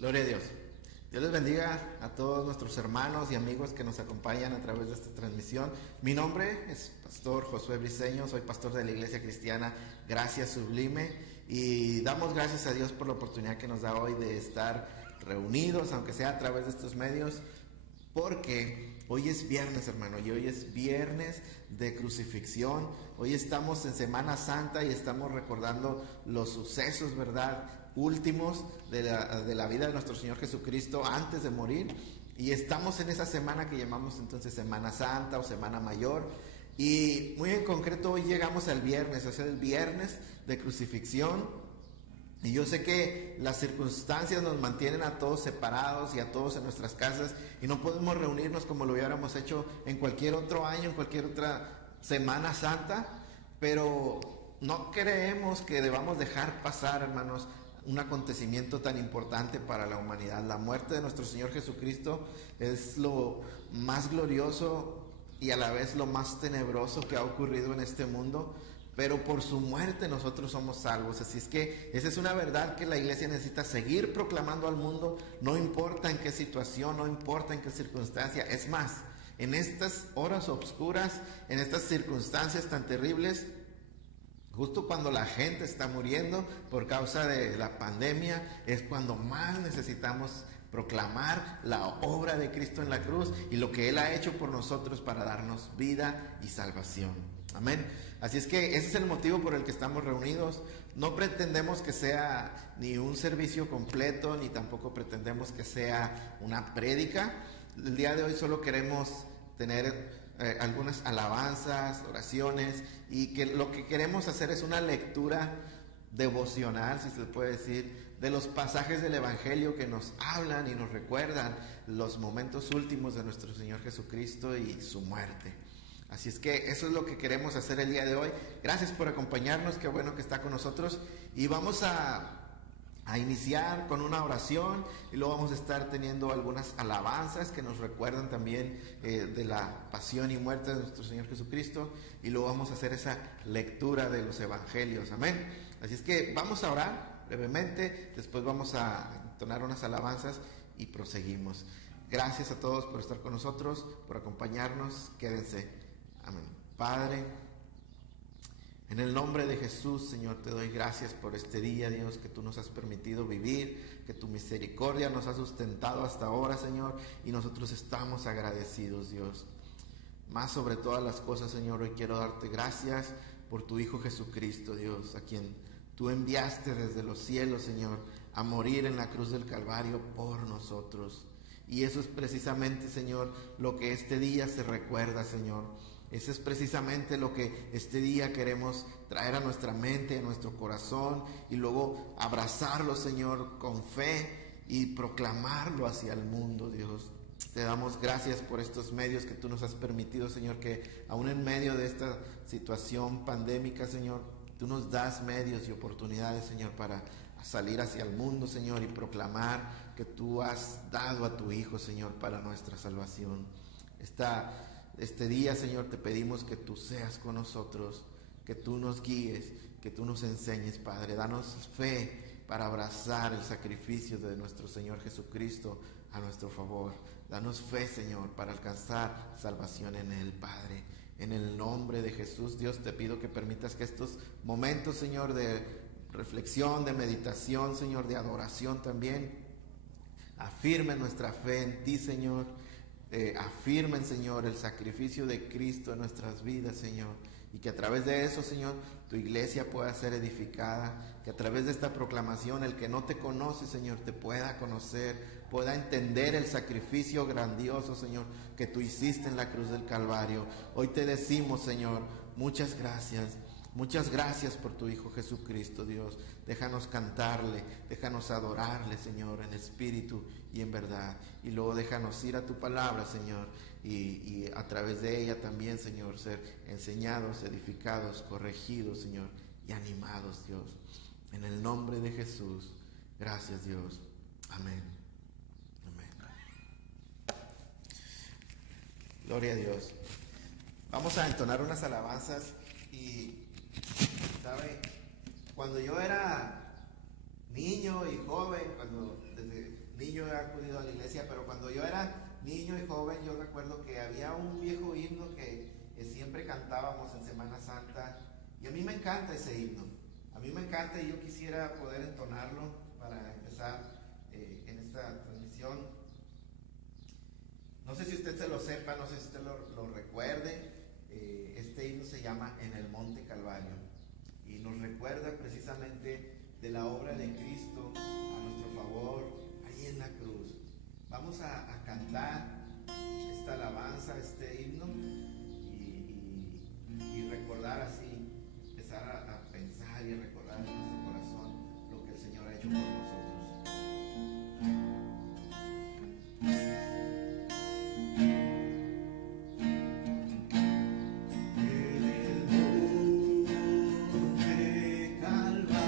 Gloria a Dios. Dios les bendiga a todos nuestros hermanos y amigos que nos acompañan a través de esta transmisión. Mi nombre es Pastor Josué Briceño, soy pastor de la Iglesia Cristiana Gracia Sublime y damos gracias a Dios por la oportunidad que nos da hoy de estar reunidos, aunque sea a través de estos medios, porque hoy es viernes, hermano, y hoy es viernes de crucifixión. Hoy estamos en Semana Santa y estamos recordando los sucesos, ¿verdad?, últimos de la vida de nuestro Señor Jesucristo antes de morir. Y estamos en esa semana que llamamos entonces Semana Santa o Semana Mayor. Y muy en concreto hoy llegamos al viernes, o sea, el viernes de crucifixión. Y yo sé que las circunstancias nos mantienen a todos separados y a todos en nuestras casas y no podemos reunirnos como lo hubiéramos hecho en cualquier otro año, en cualquier otra Semana Santa, pero no creemos que debamos dejar pasar, hermanos, un acontecimiento tan importante para la humanidad. La muerte de nuestro Señor Jesucristo es lo más glorioso y a la vez lo más tenebroso que ha ocurrido en este mundo, pero por su muerte nosotros somos salvos. Así es que esa es una verdad que la iglesia necesita seguir proclamando al mundo, no importa en qué situación, no importa en qué circunstancia. Es más, en estas horas oscuras, en estas circunstancias tan terribles, justo cuando la gente está muriendo por causa de la pandemia, es cuando más necesitamos proclamar la obra de Cristo en la cruz y lo que Él ha hecho por nosotros para darnos vida y salvación. Amén. Así es que ese es el motivo por el que estamos reunidos. No pretendemos que sea ni un servicio completo, ni tampoco pretendemos que sea una prédica. El día de hoy solo queremos tener algunas alabanzas, oraciones, y que lo que queremos hacer es una lectura devocional, si se le puede decir, de los pasajes del Evangelio que nos hablan y nos recuerdan los momentos últimos de nuestro Señor Jesucristo y su muerte. Así es que eso es lo que queremos hacer el día de hoy. Gracias por acompañarnos, qué bueno que está con nosotros. Y vamos a iniciar con una oración y luego vamos a estar teniendo algunas alabanzas que nos recuerdan también de la pasión y muerte de nuestro Señor Jesucristo, y luego vamos a hacer esa lectura de los evangelios. Amén. Así es que vamos a orar brevemente, después vamos a entonar unas alabanzas y proseguimos. Gracias a todos por estar con nosotros, por acompañarnos. Quédense. Amén. Padre, en el nombre de Jesús, Señor, te doy gracias por este día, Dios, que tú nos has permitido vivir, que tu misericordia nos ha sustentado hasta ahora, Señor, y nosotros estamos agradecidos, Dios. Más sobre todas las cosas, Señor, hoy quiero darte gracias por tu Hijo Jesucristo, Dios, a quien tú enviaste desde los cielos, Señor, a morir en la cruz del Calvario por nosotros. Y eso es precisamente, Señor, lo que este día se recuerda, Señor. Eso es precisamente lo que este día queremos traer a nuestra mente, a nuestro corazón, y luego abrazarlo, Señor, con fe y proclamarlo hacia el mundo, Dios. Te damos gracias por estos medios que tú nos has permitido, Señor, que aún en medio de esta situación pandémica, Señor, tú nos das medios y oportunidades, Señor, para salir hacia el mundo, Señor, y proclamar que tú has dado a tu Hijo, Señor, para nuestra salvación. Este día, Señor, te pedimos que tú seas con nosotros, que tú nos guíes, que tú nos enseñes, Padre. Danos fe para abrazar el sacrificio de nuestro Señor Jesucristo a nuestro favor. Danos fe, Señor, para alcanzar salvación en Él, Padre. En el nombre de Jesús, Dios, te pido que permitas que estos momentos, Señor, de reflexión, de meditación, Señor, de adoración también, afirmen nuestra fe en ti, Señor. Afirmen, Señor, el sacrificio de Cristo en nuestras vidas, Señor, y que a través de eso, Señor, tu iglesia pueda ser edificada, que a través de esta proclamación el que no te conoce, Señor, te pueda conocer, pueda entender el sacrificio grandioso, Señor, que tú hiciste en la cruz del Calvario. Hoy te decimos, Señor, muchas gracias. Muchas gracias por tu Hijo Jesucristo, Dios. Déjanos cantarle, déjanos adorarle, Señor, en espíritu y en verdad. Y luego déjanos ir a tu palabra, Señor, y a través de ella también, Señor, ser enseñados, edificados, corregidos, Señor, y animados, Dios. En el nombre de Jesús. Gracias, Dios. Amén. Amén. Gloria a Dios. Vamos a entonar unas alabanzas y... ¿sabe? Cuando yo era niño y joven, cuando desde yo he acudido a la iglesia, pero cuando yo era niño y joven, yo recuerdo que había un viejo himno que siempre cantábamos en Semana Santa, y a mí me encanta ese himno. A mí me encanta y yo quisiera poder entonarlo para empezar en esta transmisión. No sé si usted se lo sepa, no sé si usted lo recuerde. Este himno se llama En el Monte Calvario y nos recuerda precisamente de la obra de Cristo a nuestro favor ahí en la cruz. Vamos a cantar esta alabanza, este himno y recordar así, empezar a pensar y recordar en nuestro corazón lo que el Señor ha hecho por nosotros. En el monte Calvario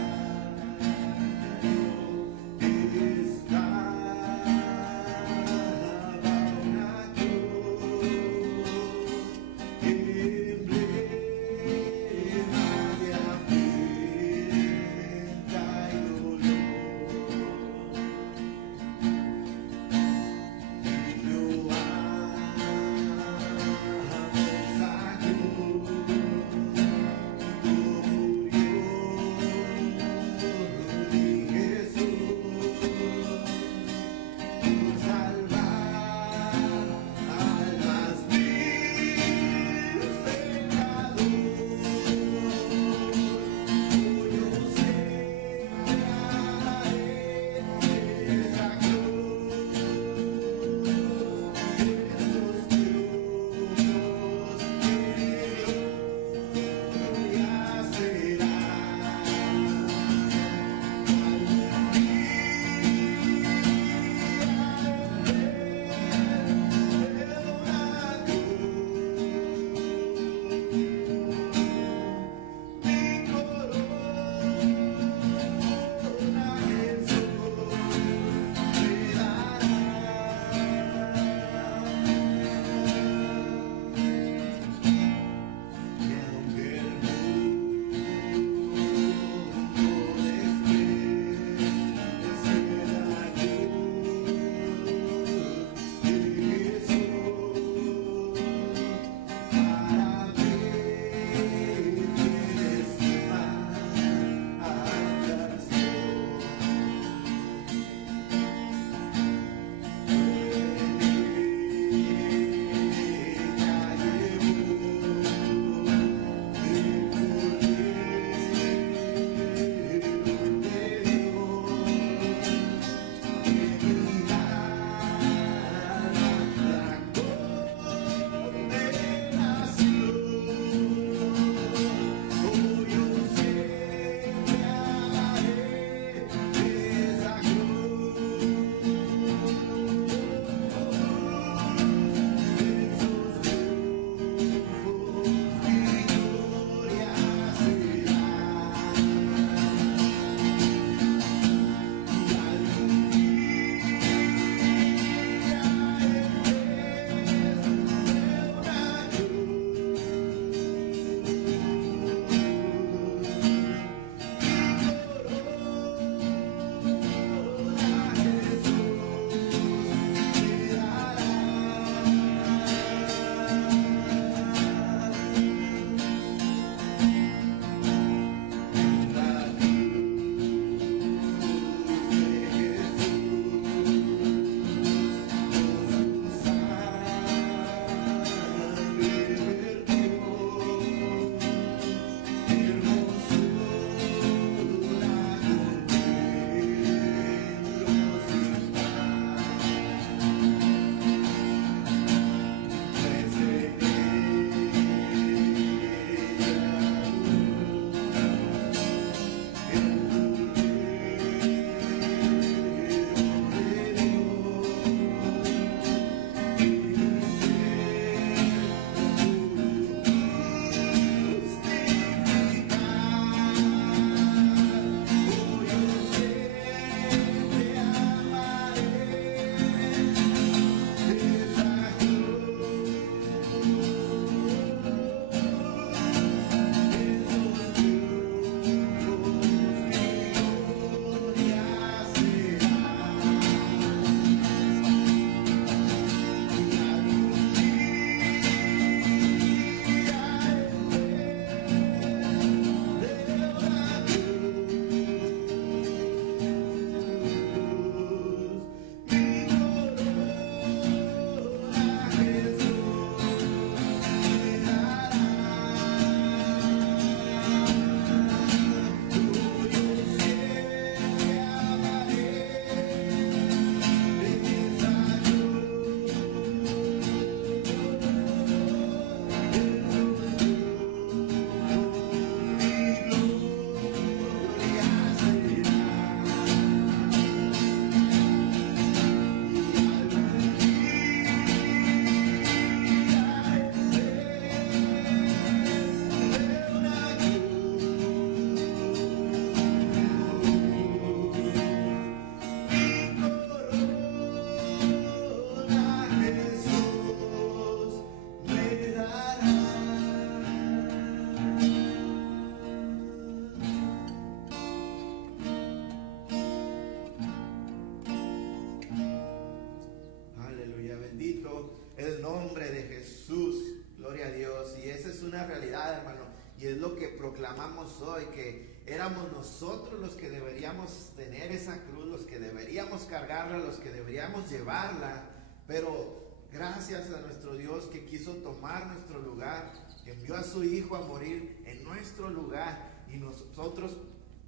Y es lo que proclamamos hoy, que éramos nosotros los que deberíamos tener esa cruz, los que deberíamos cargarla, los que deberíamos llevarla. Pero gracias a nuestro Dios que quiso tomar nuestro lugar, que envió a su Hijo a morir en nuestro lugar. Y nosotros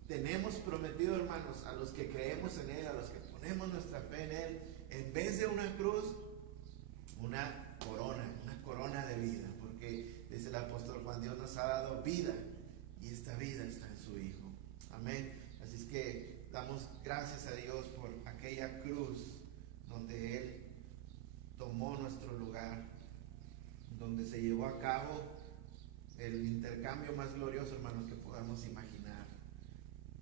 tenemos prometido, hermanos, a los que creemos en Él, a los que ponemos nuestra fe en Él, en vez de una cruz, una corona de vida. Porque dice el apóstol Juan, Dios nos ha dado vida y esta vida está en su Hijo. Amén. Así es que damos gracias a Dios por aquella cruz donde Él tomó nuestro lugar, donde se llevó a cabo el intercambio más glorioso, hermanos, que podamos imaginar.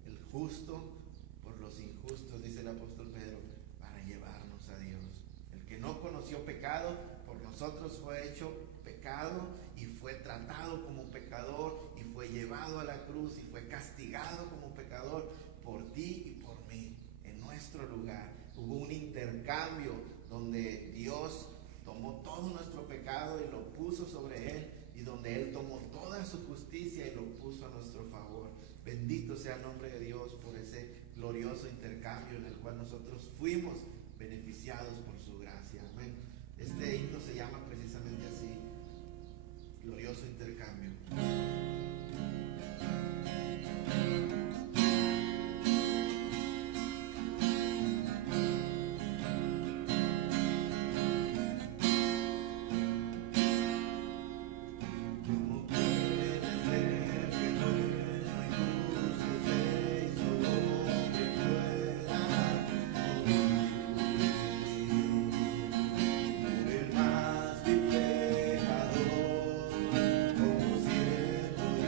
El justo por los injustos, dice el apóstol Pedro, para llevarnos a Dios. El que no conoció pecado, por nosotros fue hecho pecado y fue tratado como pecador y fue llevado a la cruz y fue castigado como pecador por ti y por mí, en nuestro lugar. Hubo un intercambio donde Dios tomó todo nuestro pecado y lo puso sobre Él, y donde Él tomó toda su justicia y lo puso a nuestro favor. Bendito sea el nombre de Dios por ese glorioso intercambio en el cual nosotros fuimos beneficiados por su gracia. Amén. Este himno se llama precisamente así, glorioso intercambio. El más vil pecador, como siendo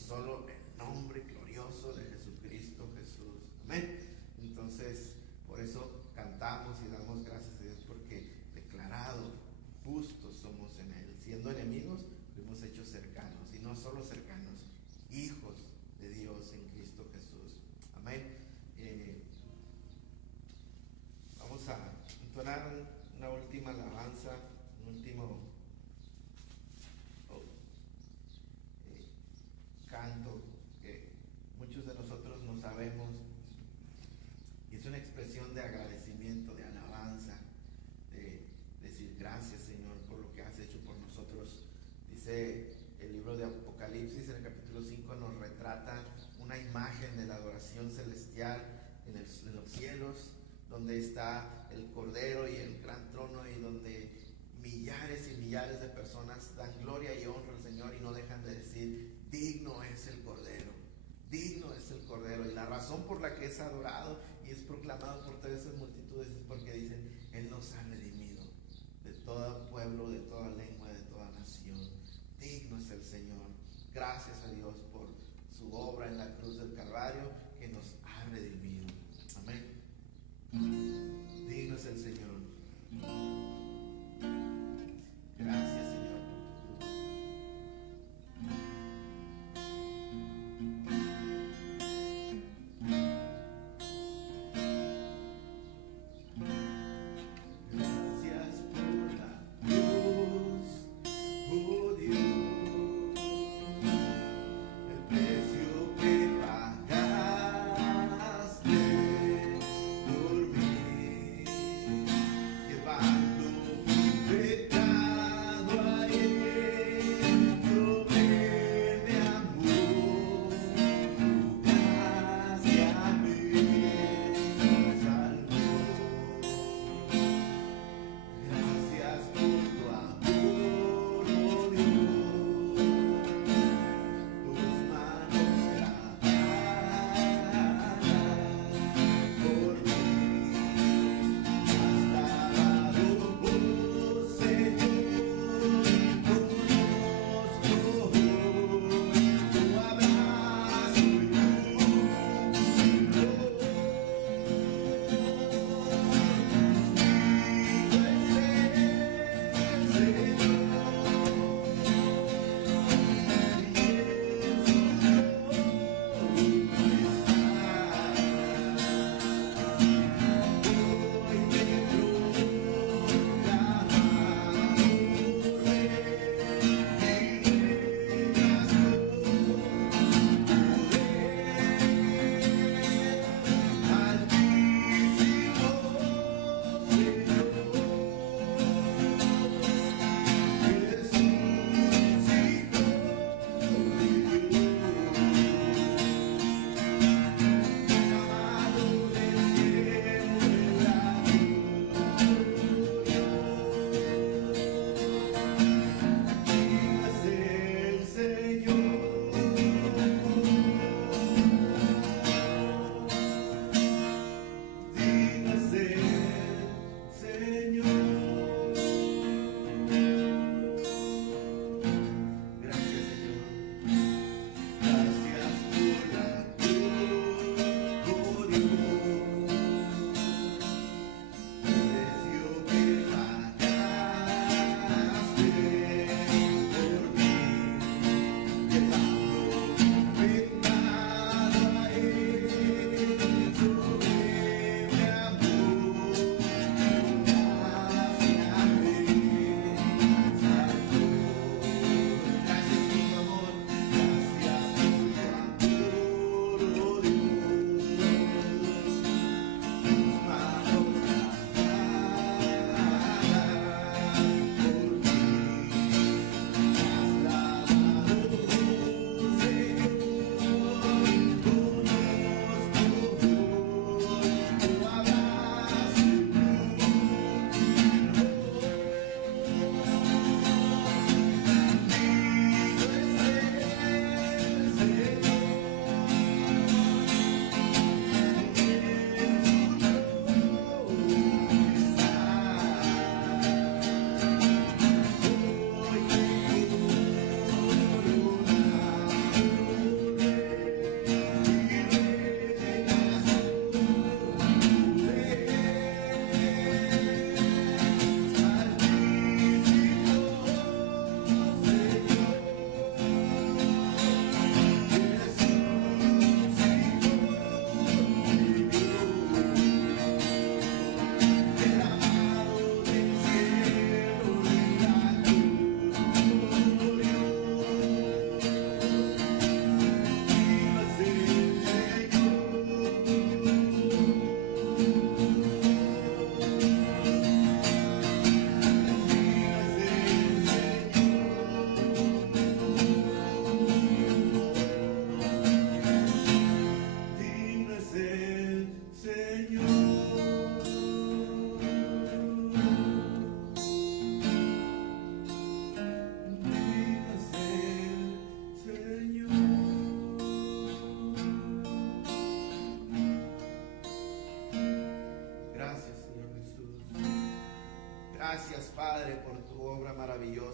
solo el nombre glorioso de Jesucristo Jesús. Amén. Entonces, por eso cantamos y damos gracias a Dios, porque declarado justos somos en Él. Siendo enemigos, fuimos hechos cercanos, y no solo cercanos, hijos de Dios en Cristo Jesús. Amén. Vamos a entonar una última alabanza, un último canto que muchos de nosotros no sabemos, y es una expresión de agradecimiento, de alabanza, de decir gracias, Señor, por lo que has hecho por nosotros. Dice el libro de Apocalipsis, en el capítulo 5, nos retrata una imagen de la adoración celestial en los cielos, donde está el Cordero y el gran trono, y donde millares y millares de personas dan gloria y honra al Señor y no dejan de decir: digno es el Cordero, digno es el Cordero. Y la razón por la que es adorado y es proclamado por todas esas multitudes es porque dicen: Él nos ha redimido de todo pueblo, de toda lengua, de toda nación. Digno es el Señor. Gracias a Dios por su obra en la cruz del Calvario, que nos ha redimido. Amén. Digno es el Señor. Gracias, Señor, por tu Gracias por la cruz, oh Dios, el precio que pagaste por mí, llevando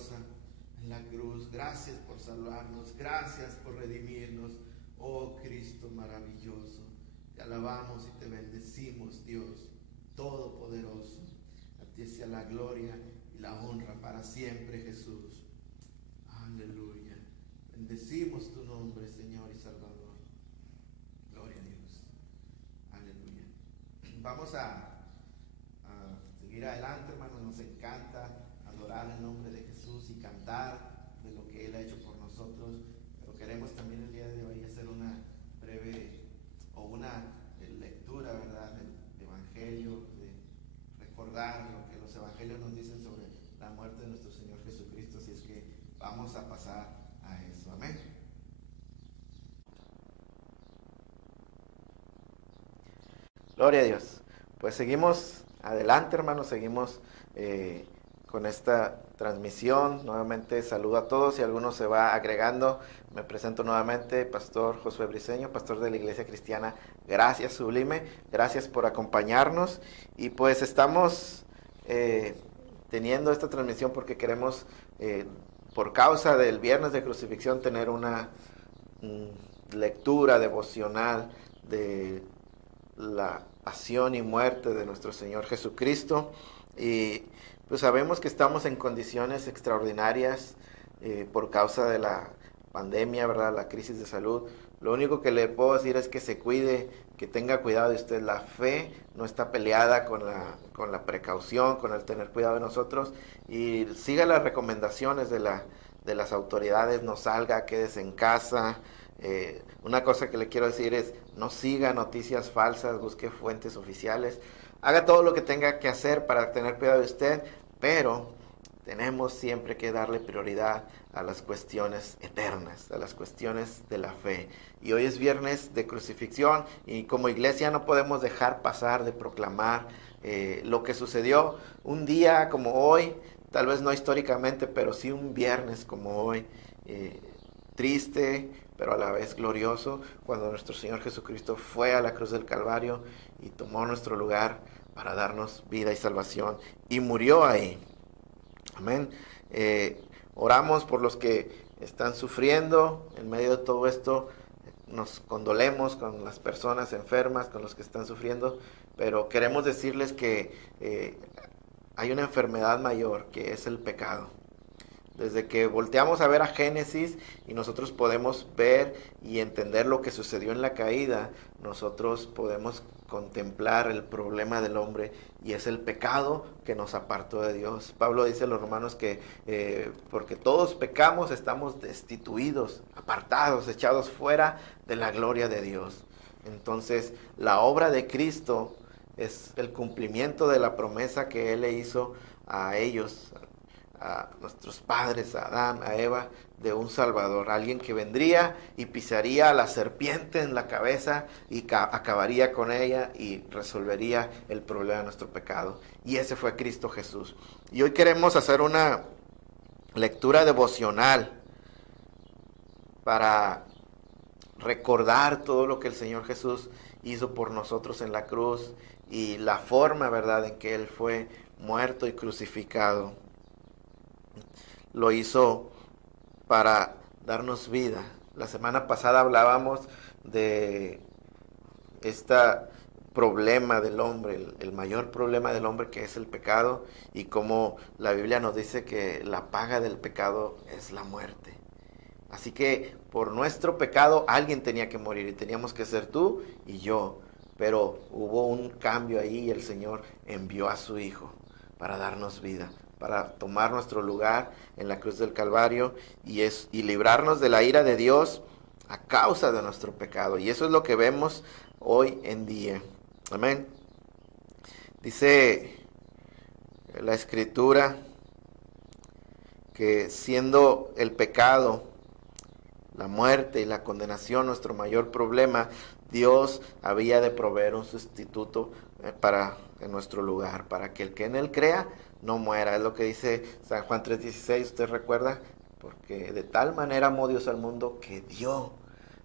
gloriosa en la cruz. Gracias por salvarnos, gracias por redimirnos, oh Cristo maravilloso. Te alabamos y te bendecimos, Dios Todopoderoso. A ti sea la gloria y la honra para siempre, Jesús. Aleluya. Bendecimos tu nombre, Señor y Salvador. Gloria a Dios. Aleluya. Vamos a seguir adelante, hermanos. Nos encanta adorar el nombre de Jesús y cantar de lo que Él ha hecho por nosotros. Pero queremos también el día de hoy hacer una breve o una lectura, ¿verdad?, del Evangelio, de recordar lo que los Evangelios nos dicen sobre la muerte de nuestro Señor Jesucristo. Así es que vamos a pasar a eso. Amén. Gloria a Dios. Pues seguimos adelante, hermanos, seguimos con esta transmisión. Nuevamente saludo a todos y algunos se va agregando. Me presento nuevamente, Pastor Josué Briceño, pastor de la Iglesia Cristiana Gracia Sublime. Gracias por acompañarnos y pues estamos teniendo esta transmisión porque queremos, por causa del Viernes de Crucifixión, tener una lectura devocional de la pasión y muerte de nuestro Señor Jesucristo. Y pues sabemos que estamos en condiciones extraordinarias por causa de la pandemia, ¿verdad?, la crisis de salud. Lo único que le puedo decir es que se cuide, que tenga cuidado de usted. La fe no está peleada con la precaución, con el tener cuidado de nosotros, y siga las recomendaciones de las autoridades. No salga, quédese en casa. Una cosa que le quiero decir es, no siga noticias falsas, busque fuentes oficiales, haga todo lo que tenga que hacer para tener cuidado de usted, pero tenemos siempre que darle prioridad a las cuestiones eternas, a las cuestiones de la fe. Y hoy es Viernes de Crucifixión y como iglesia no podemos dejar pasar de proclamar lo que sucedió un día como hoy, tal vez no históricamente, pero sí un viernes como hoy, triste, pero a la vez glorioso, cuando nuestro Señor Jesucristo fue a la cruz del Calvario y tomó nuestro lugar para darnos vida y salvación, y murió ahí. Amén. Oramos por los que están sufriendo en medio de todo esto. Nos condolemos con las personas enfermas, con los que están sufriendo, pero queremos decirles que hay una enfermedad mayor, que es el pecado. Desde que volteamos a ver a Génesis y nosotros podemos ver y entender lo que sucedió en la caída, nosotros podemos contemplar el problema del hombre, y es el pecado que nos apartó de Dios. Pablo dice a los romanos que porque todos pecamos, estamos destituidos, apartados, echados fuera de la gloria de Dios. Entonces, la obra de Cristo es el cumplimiento de la promesa que Él le hizo a ellos, a nuestros padres, a Adán, a Eva, de un Salvador, alguien que vendría y pisaría a la serpiente en la cabeza y acabaría con ella y resolvería el problema de nuestro pecado. Y ese fue Cristo Jesús. Y hoy queremos hacer una lectura devocional para recordar todo lo que el Señor Jesús hizo por nosotros en la cruz y la forma, ¿verdad?, en que Él fue muerto y crucificado. Lo hizo para darnos vida. La semana pasada hablábamos de este problema del hombre, el mayor problema del hombre, que es el pecado, y cómo la Biblia nos dice que la paga del pecado es la muerte. Así que por nuestro pecado alguien tenía que morir, y teníamos que ser tú y yo. Pero hubo un cambio ahí y el Señor envió a su Hijo para darnos vida, para tomar nuestro lugar en la cruz del Calvario y librarnos de la ira de Dios a causa de nuestro pecado. Y eso es lo que vemos hoy en día. Amén. Dice la Escritura que siendo el pecado, la muerte y la condenación nuestro mayor problema, Dios había de proveer un sustituto en nuestro lugar, para que el que en Él crea no muera. Es lo que dice San Juan 3:16, ¿usted recuerda? Porque de tal manera amó Dios al mundo que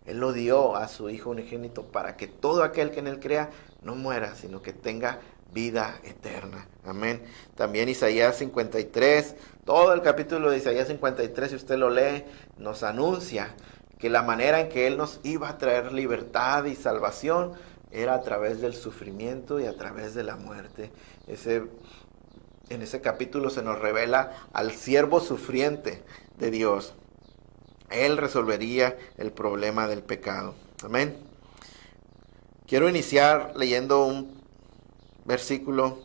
Él lo dio a su Hijo unigénito, para que todo aquel que en Él crea no muera, sino que tenga vida eterna. Amén. También Isaías 53, Todo el capítulo de Isaías 53, si usted lo lee, nos anuncia que la manera en que Él nos iba a traer libertad y salvación era a través del sufrimiento y a través de la muerte. En ese capítulo se nos revela al siervo sufriente de Dios. Él resolvería el problema del pecado. Amén. Quiero iniciar leyendo un versículo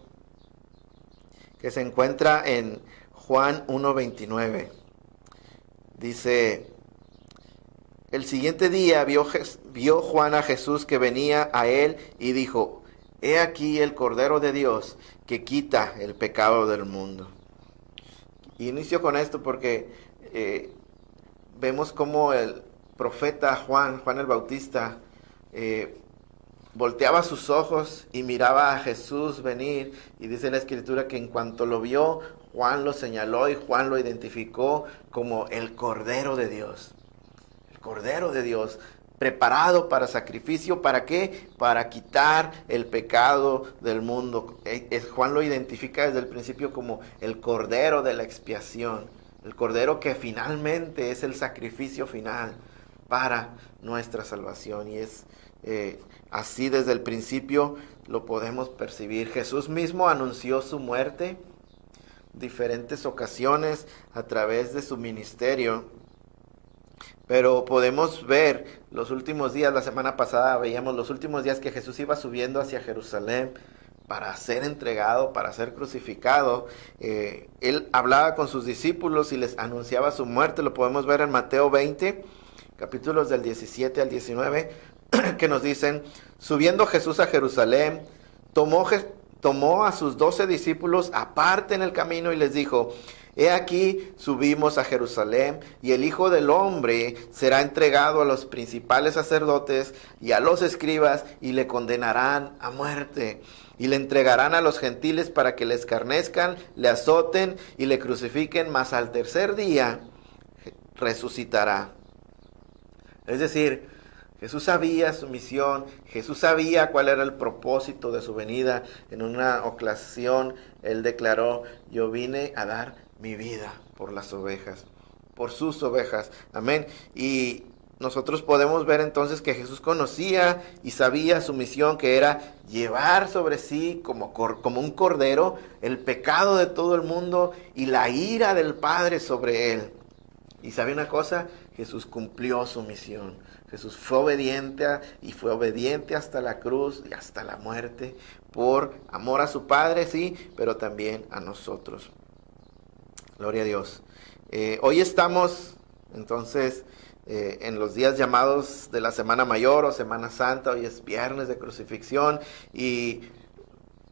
que se encuentra en Juan 1:29. Dice: el siguiente día vio Juan a Jesús que venía a él y dijo: he aquí el Cordero de Dios que quita el pecado del mundo. Y inicio con esto porque vemos cómo el profeta Juan el Bautista, volteaba sus ojos y miraba a Jesús venir, y dice la Escritura que en cuanto lo vio, Juan lo señaló y Juan lo identificó como el Cordero de Dios. El Cordero de Dios, preparado para sacrificio. ¿Para qué? Para quitar el pecado del mundo. Juan lo identifica desde el principio como el Cordero de la expiación. El Cordero que finalmente es el sacrificio final para nuestra salvación. Y es así desde el principio lo podemos percibir. Jesús mismo anunció su muerte en diferentes ocasiones a través de su ministerio. Pero podemos ver los últimos días, la semana pasada veíamos los últimos días que Jesús iba subiendo hacia Jerusalén para ser entregado, para ser crucificado. Él hablaba con sus discípulos y les anunciaba su muerte. Lo podemos ver en Mateo 20, capítulos del 17 al 19, que nos dicen: subiendo Jesús a Jerusalén, tomó a sus 12 discípulos aparte en el camino y les dijo: he aquí subimos a Jerusalén, y el Hijo del Hombre será entregado a los principales sacerdotes y a los escribas, y le condenarán a muerte. Y le entregarán a los gentiles para que le escarnezcan, le azoten y le crucifiquen, mas al tercer día resucitará. Es decir, Jesús sabía su misión, Jesús sabía cuál era el propósito de su venida. En una ocasión Él declaró: yo vine a dar mi vida por las ovejas, por sus ovejas. Amén. Y nosotros podemos ver entonces que Jesús conocía y sabía su misión, que era llevar sobre sí como un cordero el pecado de todo el mundo y la ira del Padre sobre él. Y ¿sabe una cosa? Jesús cumplió su misión. Jesús fue obediente hasta la cruz y hasta la muerte, por amor a su Padre, sí, pero también a nosotros. Gloria a Dios. Hoy estamos entonces en los días llamados de la Semana Mayor o Semana Santa. Hoy es viernes de crucifixión, y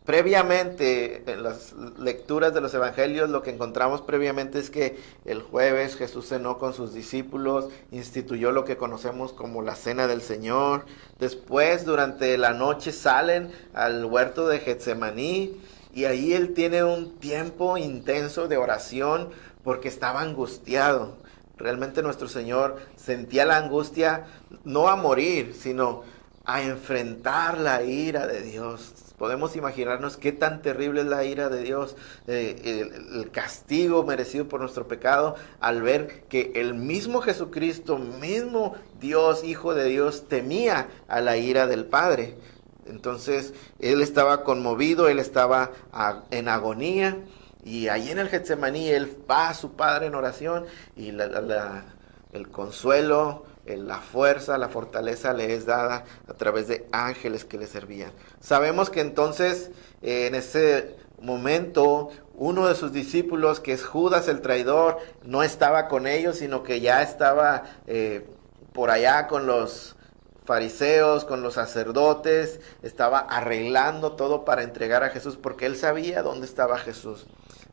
previamente en las lecturas de los evangelios lo que encontramos previamente es que el jueves Jesús cenó con sus discípulos, instituyó lo que conocemos como la Cena del Señor. Después, durante la noche, salen al huerto de Getsemaní, y ahí Él tiene un tiempo intenso de oración porque estaba angustiado. Realmente nuestro Señor sentía la angustia no a morir, sino a enfrentar la ira de Dios. Podemos imaginarnos qué tan terrible es la ira de Dios, el castigo merecido por nuestro pecado, al ver que el mismo Jesucristo, mismo Dios, Hijo de Dios, temía a la ira del Padre. Entonces Él estaba conmovido, Él estaba en agonía, y ahí en el Getsemaní Él va a su Padre en oración, y el consuelo, la fuerza, la fortaleza le es dada a través de ángeles que le servían. Sabemos que entonces en ese momento uno de sus discípulos, que es Judas el traidor, no estaba con ellos, sino que ya estaba por allá con los fariseos, con los sacerdotes, estaba arreglando todo para entregar a Jesús, porque él sabía dónde estaba Jesús.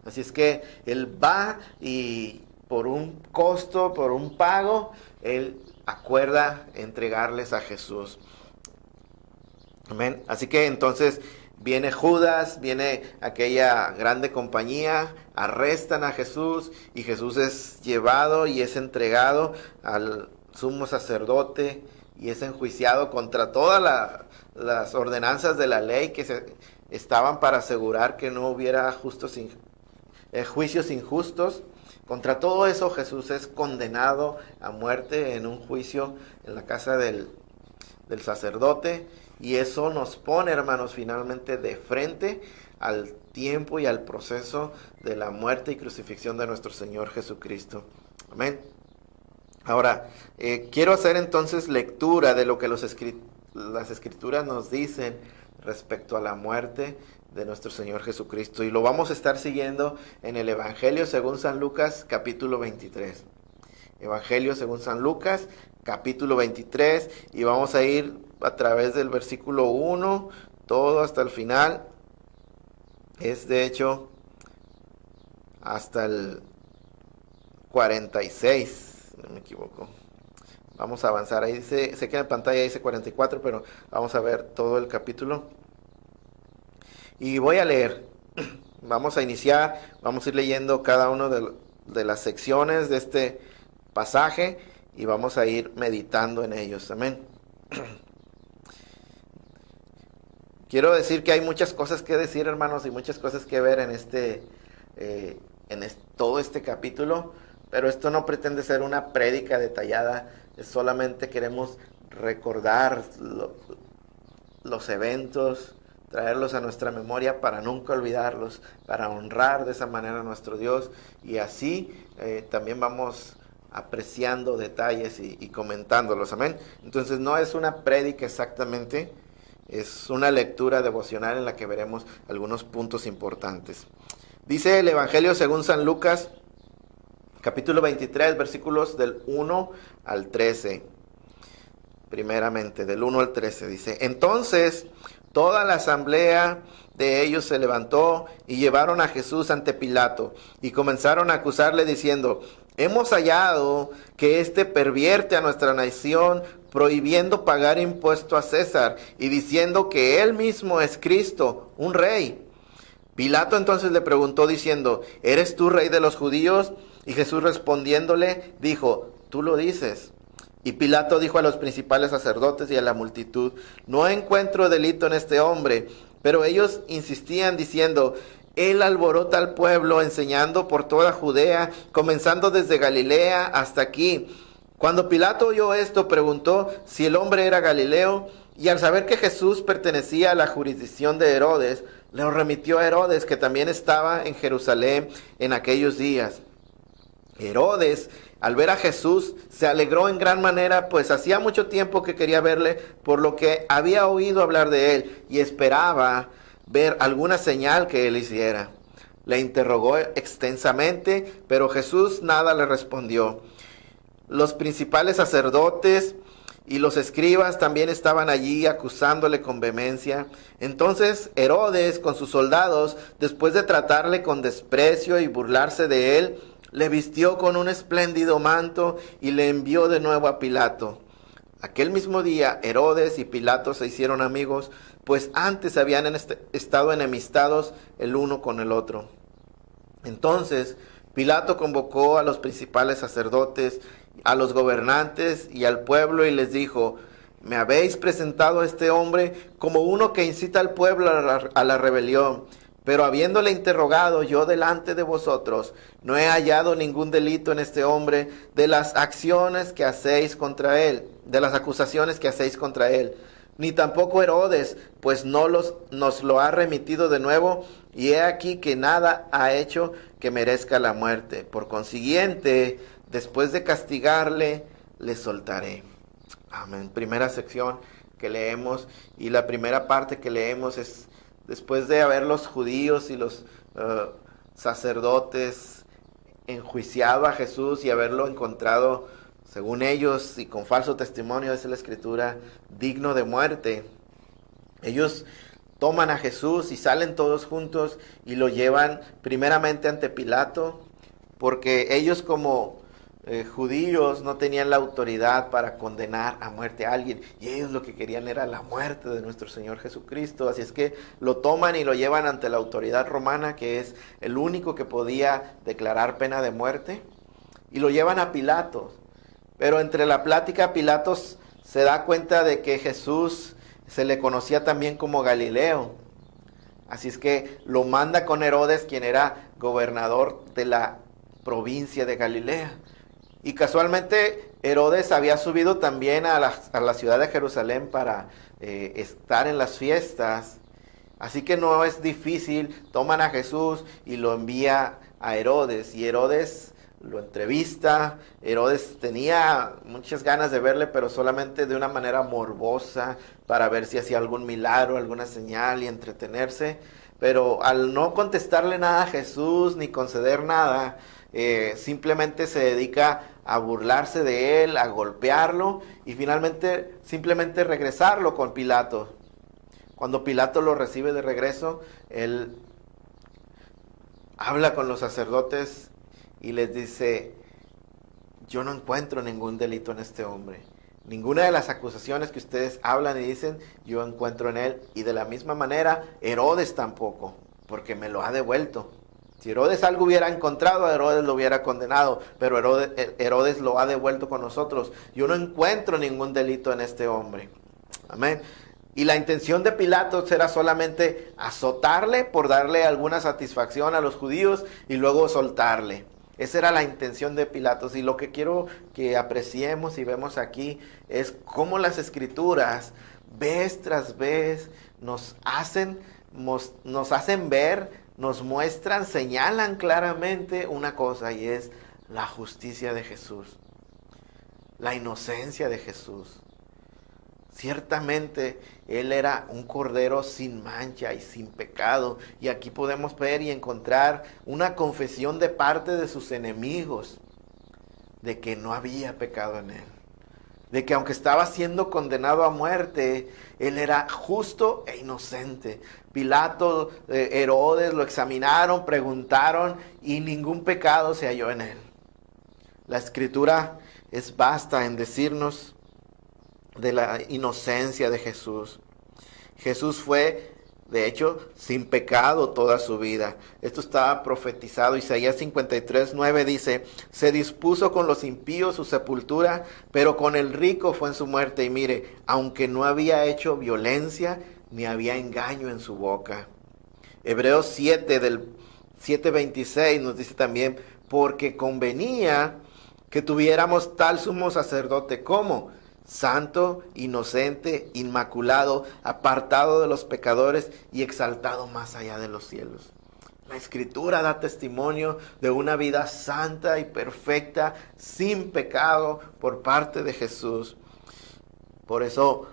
Así es que él va, y por un costo, por un pago, él acuerda entregarles a Jesús. Amén. Así que entonces viene Judas, viene aquella grande compañía, arrestan a Jesús, y Jesús es llevado y es entregado al sumo sacerdote, y es enjuiciado contra todas las ordenanzas de la ley que estaban para asegurar que no hubiera justo juicios injustos. Contra todo eso Jesús es condenado a muerte en un juicio en la casa del sacerdote, y eso nos pone, hermanos, finalmente de frente al tiempo y al proceso de la muerte y crucifixión de nuestro Señor Jesucristo. Amén. Ahora, quiero hacer entonces lectura de lo que las Escrituras nos dicen respecto a la muerte de nuestro Señor Jesucristo, y lo vamos a estar siguiendo en el Evangelio según San Lucas, capítulo 23. Evangelio según San Lucas, capítulo 23, y vamos a ir a través del versículo 1, todo hasta el final. Es de hecho hasta el 46, no me equivoco. Vamos a avanzar, ahí dice, sé que en pantalla dice 44, pero vamos a ver todo el capítulo. Y voy a leer, vamos a iniciar, vamos a ir leyendo cada una de las secciones de este pasaje y vamos a ir meditando en ellos. Amén. Quiero decir que hay muchas cosas que decir, hermanos, y muchas cosas que ver en todo este capítulo, pero esto no pretende ser una prédica detallada, solamente queremos recordar los eventos, traerlos a nuestra memoria para nunca olvidarlos, para honrar de esa manera a nuestro Dios, y así también vamos apreciando detalles y comentándolos. Amén. Entonces no es una prédica exactamente, es una lectura devocional en la que veremos algunos puntos importantes. Dice el Evangelio según San Lucas, capítulo 23, versículos del 1 al 13. Primeramente, del 1 al 13, dice: Entonces toda la asamblea de ellos se levantó y llevaron a Jesús ante Pilato y comenzaron a acusarle diciendo: Hemos hallado que éste pervierte a nuestra nación, prohibiendo pagar impuesto a César y diciendo que él mismo es Cristo, un rey. Pilato entonces le preguntó diciendo: ¿Eres tú rey de los judíos? Y Jesús respondiéndole dijo: Tú lo dices. Y Pilato dijo a los principales sacerdotes y a la multitud: No encuentro delito en este hombre. Pero ellos insistían diciendo: Él alborota al pueblo, enseñando por toda Judea, comenzando desde Galilea hasta aquí. Cuando Pilato oyó esto, preguntó si el hombre era Galileo, y al saber que Jesús pertenecía a la jurisdicción de Herodes, le remitió a Herodes, que también estaba en Jerusalén en aquellos días. Herodes, al ver a Jesús, se alegró en gran manera, pues hacía mucho tiempo que quería verle, por lo que había oído hablar de él, y esperaba ver alguna señal que él hiciera. Le interrogó extensamente, pero Jesús nada le respondió. Los principales sacerdotes y los escribas también estaban allí acusándole con vehemencia. Entonces Herodes con sus soldados, después de tratarle con desprecio y burlarse de él, le vistió con un espléndido manto y le envió de nuevo a Pilato. Aquel mismo día Herodes y Pilato se hicieron amigos, pues antes habían estado enemistados el uno con el otro. Entonces Pilato convocó a los principales sacerdotes, a los gobernantes y al pueblo y les dijo: Me habéis presentado a este hombre como uno que incita al pueblo a la rebelión, pero habiéndole interrogado yo delante de vosotros, no he hallado ningún delito en este hombre de las acciones que hacéis contra él, de las acusaciones que hacéis contra él, ni tampoco Herodes, pues nos lo ha remitido de nuevo, y he aquí que nada ha hecho que merezca la muerte. Por consiguiente, después de castigarle, le soltaré. Amén. Primera sección que leemos, y la primera parte que leemos es después de haber los judíos y los sacerdotes enjuiciado a Jesús y haberlo encontrado, según ellos y con falso testimonio, dice la Escritura, digno de muerte. Ellos toman a Jesús y salen todos juntos y lo llevan primeramente ante Pilato, porque ellos como judíos no tenían la autoridad para condenar a muerte a alguien, y ellos lo que querían era la muerte de nuestro Señor Jesucristo. Así es que lo toman y lo llevan ante la autoridad romana, que es el único que podía declarar pena de muerte, y lo llevan a Pilato. Pero entre la plática Pilato se da cuenta de que Jesús se le conocía también como Galileo. Así es que lo manda con Herodes, quien era gobernador de la provincia de Galilea. Y casualmente Herodes había subido también a la ciudad de Jerusalén para estar en las fiestas. Así que no es difícil, toman a Jesús y lo envía a Herodes. Y Herodes lo entrevista. Herodes tenía muchas ganas de verle, pero solamente de una manera morbosa, para ver si hacía algún milagro, alguna señal y entretenerse. Pero al no contestarle nada a Jesús, ni conceder nada, simplemente se dedica a burlarse de él, a golpearlo y finalmente simplemente regresarlo con Pilato. Cuando Pilato lo recibe de regreso, él habla con los sacerdotes y les dice: yo no encuentro ningún delito en este hombre. Ninguna de las acusaciones que ustedes hablan y dicen, yo encuentro en él. Y de la misma manera, Herodes tampoco, porque me lo ha devuelto. Si Herodes algo hubiera encontrado, a Herodes lo hubiera condenado, pero Herodes lo ha devuelto con nosotros. Yo no encuentro ningún delito en este hombre. Amén. Y la intención de Pilato era solamente azotarle por darle alguna satisfacción a los judíos y luego soltarle. Esa era la intención de Pilatos. Y lo que quiero que apreciemos y vemos aquí es cómo las Escrituras, vez tras vez, nos hacen ver, nos muestran, señalan claramente una cosa, y es la justicia de Jesús, la inocencia de Jesús. Ciertamente Él era un cordero sin mancha y sin pecado. Y aquí podemos ver y encontrar una confesión de parte de sus enemigos de que no había pecado en Él. De que aunque estaba siendo condenado a muerte, Él era justo e inocente. Pilato, Herodes lo examinaron, preguntaron y ningún pecado se halló en Él. La Escritura es vasta en decirnos de la inocencia de Jesús. Jesús fue, de hecho, sin pecado toda su vida. Esto estaba profetizado. Isaías 53:9 dice: se dispuso con los impíos su sepultura, pero con el rico fue en su muerte. Y mire, aunque no había hecho violencia, ni había engaño en su boca. Hebreos 7 del 7:26 nos dice también: porque convenía que tuviéramos tal sumo sacerdote como santo, inocente, inmaculado, apartado de los pecadores y exaltado más allá de los cielos. La Escritura da testimonio de una vida santa y perfecta, sin pecado, por parte de Jesús. Por eso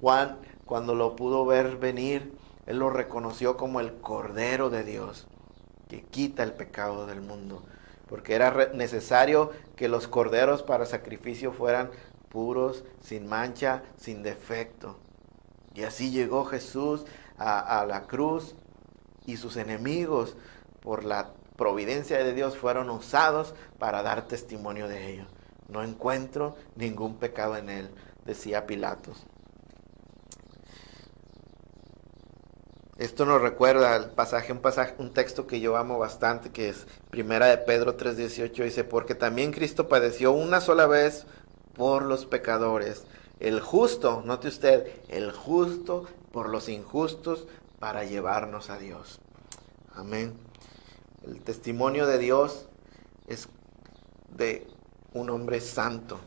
Juan, cuando lo pudo ver venir, él lo reconoció como el Cordero de Dios, que quita el pecado del mundo. Porque era necesario que los corderos para sacrificio fueran puros, sin mancha, sin defecto. Y así llegó Jesús a la cruz, y sus enemigos, por la providencia de Dios, fueron usados para dar testimonio de ello. No encuentro ningún pecado en él, decía Pilatos. Esto nos recuerda el un texto que yo amo bastante, que es Primera de Pedro 3:18, dice: porque también Cristo padeció una sola vez por los pecadores, el justo, note usted, el justo por los injustos, para llevarnos a Dios. Amén. El testimonio de Dios es de un hombre santo,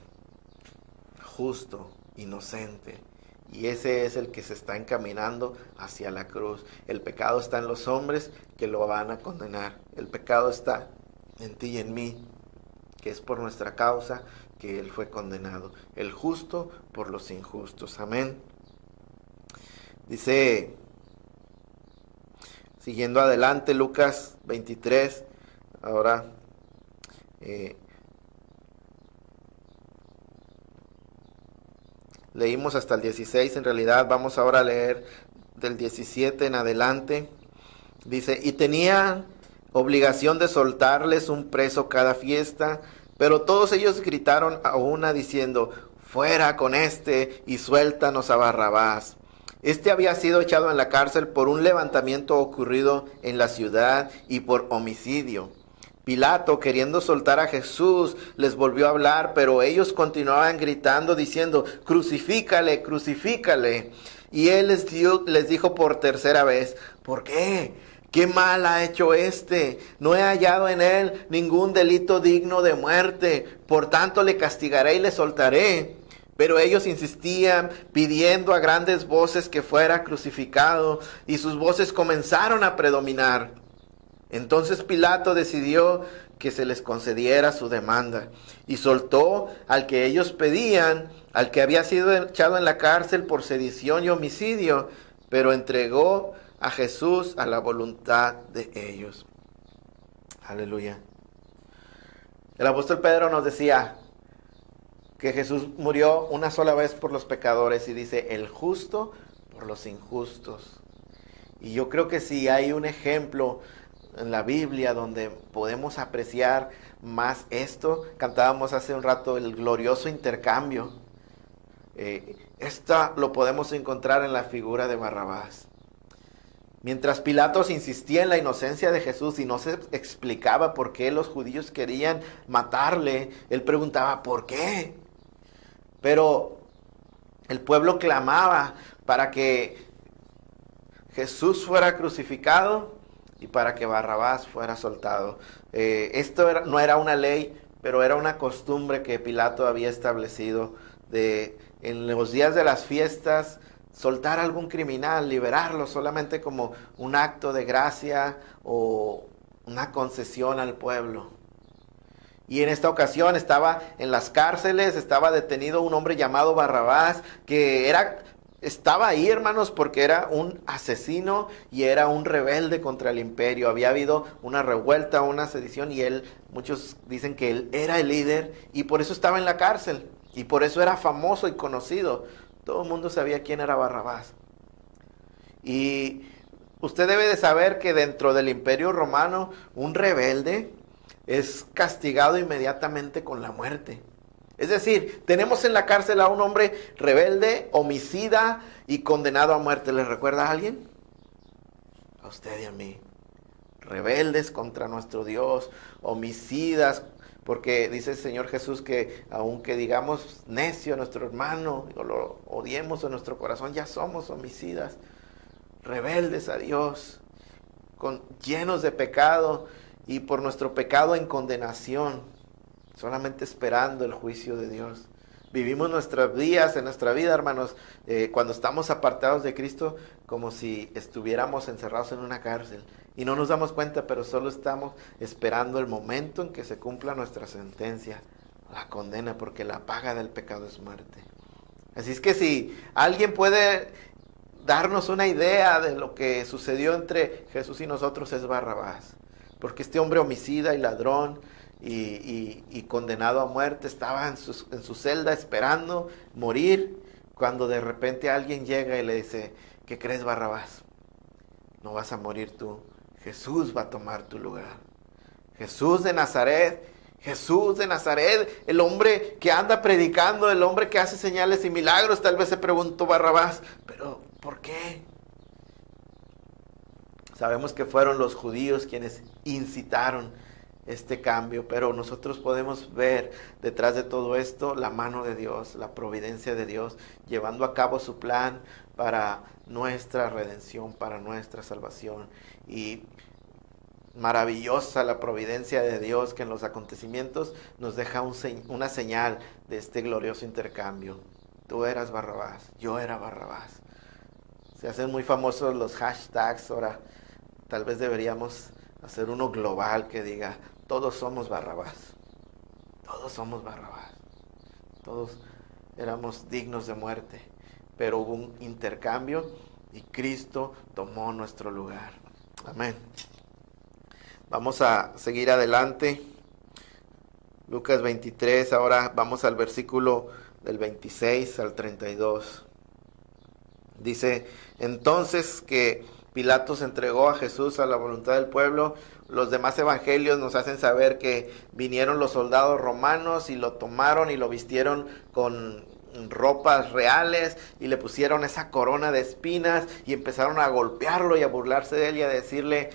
justo, inocente. Y ese es el que se está encaminando hacia la cruz. El pecado está en los hombres que lo van a condenar. El pecado está en ti y en mí, que es por nuestra causa que Él fue condenado. El justo por los injustos. Amén. Dice, siguiendo adelante, Lucas 23. Ahora, leímos hasta el 16, en realidad vamos ahora a leer del 17 en adelante. Dice: y tenían obligación de soltarles un preso cada fiesta, pero todos ellos gritaron a una diciendo: fuera con este y suéltanos a Barrabás. Este había sido echado en la cárcel por un levantamiento ocurrido en la ciudad y por homicidio. Pilato, queriendo soltar a Jesús, les volvió a hablar, pero ellos continuaban gritando diciendo: crucifícale, crucifícale. Y él les dijo por tercera vez: ¿por qué? ¿Qué mal ha hecho este? No he hallado en él ningún delito digno de muerte. Por tanto le castigaré y le soltaré. Pero ellos insistían, pidiendo a grandes voces que fuera crucificado, y sus voces comenzaron a predominar. Entonces Pilato decidió que se les concediera su demanda, y soltó al que ellos pedían, al que había sido echado en la cárcel por sedición y homicidio, pero entregó a Jesús a la voluntad de ellos. Aleluya. El apóstol Pedro nos decía que Jesús murió una sola vez por los pecadores, y dice, el justo por los injustos. Y yo creo que si hay un ejemplo en la Biblia donde podemos apreciar más esto, cantábamos hace un rato el glorioso intercambio. Esto lo podemos encontrar en la figura de Barrabás. Mientras Pilatos insistía en la inocencia de Jesús y no se explicaba por qué los judíos querían matarle, él preguntaba ¿por qué? Pero el pueblo clamaba para que Jesús fuera crucificado y para que Barrabás fuera soltado. No era una ley, pero era una costumbre que Pilato había establecido de en los días de las fiestas soltar a algún criminal, liberarlo solamente como un acto de gracia o una concesión al pueblo. Y en esta ocasión estaba en las cárceles, estaba detenido un hombre llamado Barrabás, que estaba ahí, hermanos, porque era un asesino y era un rebelde contra el imperio. Había habido una revuelta, una sedición, y muchos dicen que él era el líder, y por eso estaba en la cárcel, y por eso era famoso y conocido. Todo el mundo sabía quién era Barrabás. Y usted debe de saber que dentro del imperio romano, un rebelde es castigado inmediatamente con la muerte. Es decir, tenemos en la cárcel a un hombre rebelde, homicida y condenado a muerte. ¿Le recuerda a alguien? A usted y a mí. Rebeldes contra nuestro Dios, homicidas, porque dice el Señor Jesús que aunque digamos necio a nuestro hermano o lo odiemos en nuestro corazón, ya somos homicidas, rebeldes a Dios, llenos de pecado y por nuestro pecado en condenación, solamente esperando el juicio de Dios. Vivimos nuestros días en nuestra vida, hermanos, cuando estamos apartados de Cristo, como si estuviéramos encerrados en una cárcel. Y no nos damos cuenta, pero solo estamos esperando el momento en que se cumpla nuestra sentencia, la condena, porque la paga del pecado es muerte. Así es que si alguien puede darnos una idea de lo que sucedió entre Jesús y nosotros, es Barrabás. Porque este hombre homicida y ladrón y condenado a muerte estaba en su celda esperando morir, cuando de repente alguien llega y le dice, ¿qué crees, Barrabás? No vas a morir tú. Jesús va a tomar tu lugar. Jesús de Nazaret, el hombre que anda predicando, el hombre que hace señales y milagros. Tal vez se preguntó Barrabás, pero ¿por qué? Sabemos que fueron los judíos quienes incitaron este cambio, pero nosotros podemos ver detrás de todo esto la mano de Dios, la providencia de Dios, llevando a cabo su plan para nuestra redención, para nuestra salvación. Y maravillosa la providencia de Dios, que en los acontecimientos nos deja una señal de este glorioso intercambio. Tú eras Barrabás, yo era Barrabás. Se hacen muy famosos los hashtags ahora. Tal vez deberíamos hacer uno global que diga, todos somos Barrabás. Todos somos Barrabás. Todos éramos dignos de muerte. Pero hubo un intercambio y Cristo tomó nuestro lugar. Amén. Vamos a seguir adelante. Lucas 23, ahora vamos al versículo del 26 al 32. Dice, entonces que Pilatos entregó a Jesús a la voluntad del pueblo. Los demás evangelios nos hacen saber que vinieron los soldados romanos y lo tomaron y lo vistieron con ropas reales y le pusieron esa corona de espinas y empezaron a golpearlo y a burlarse de él y a decirle,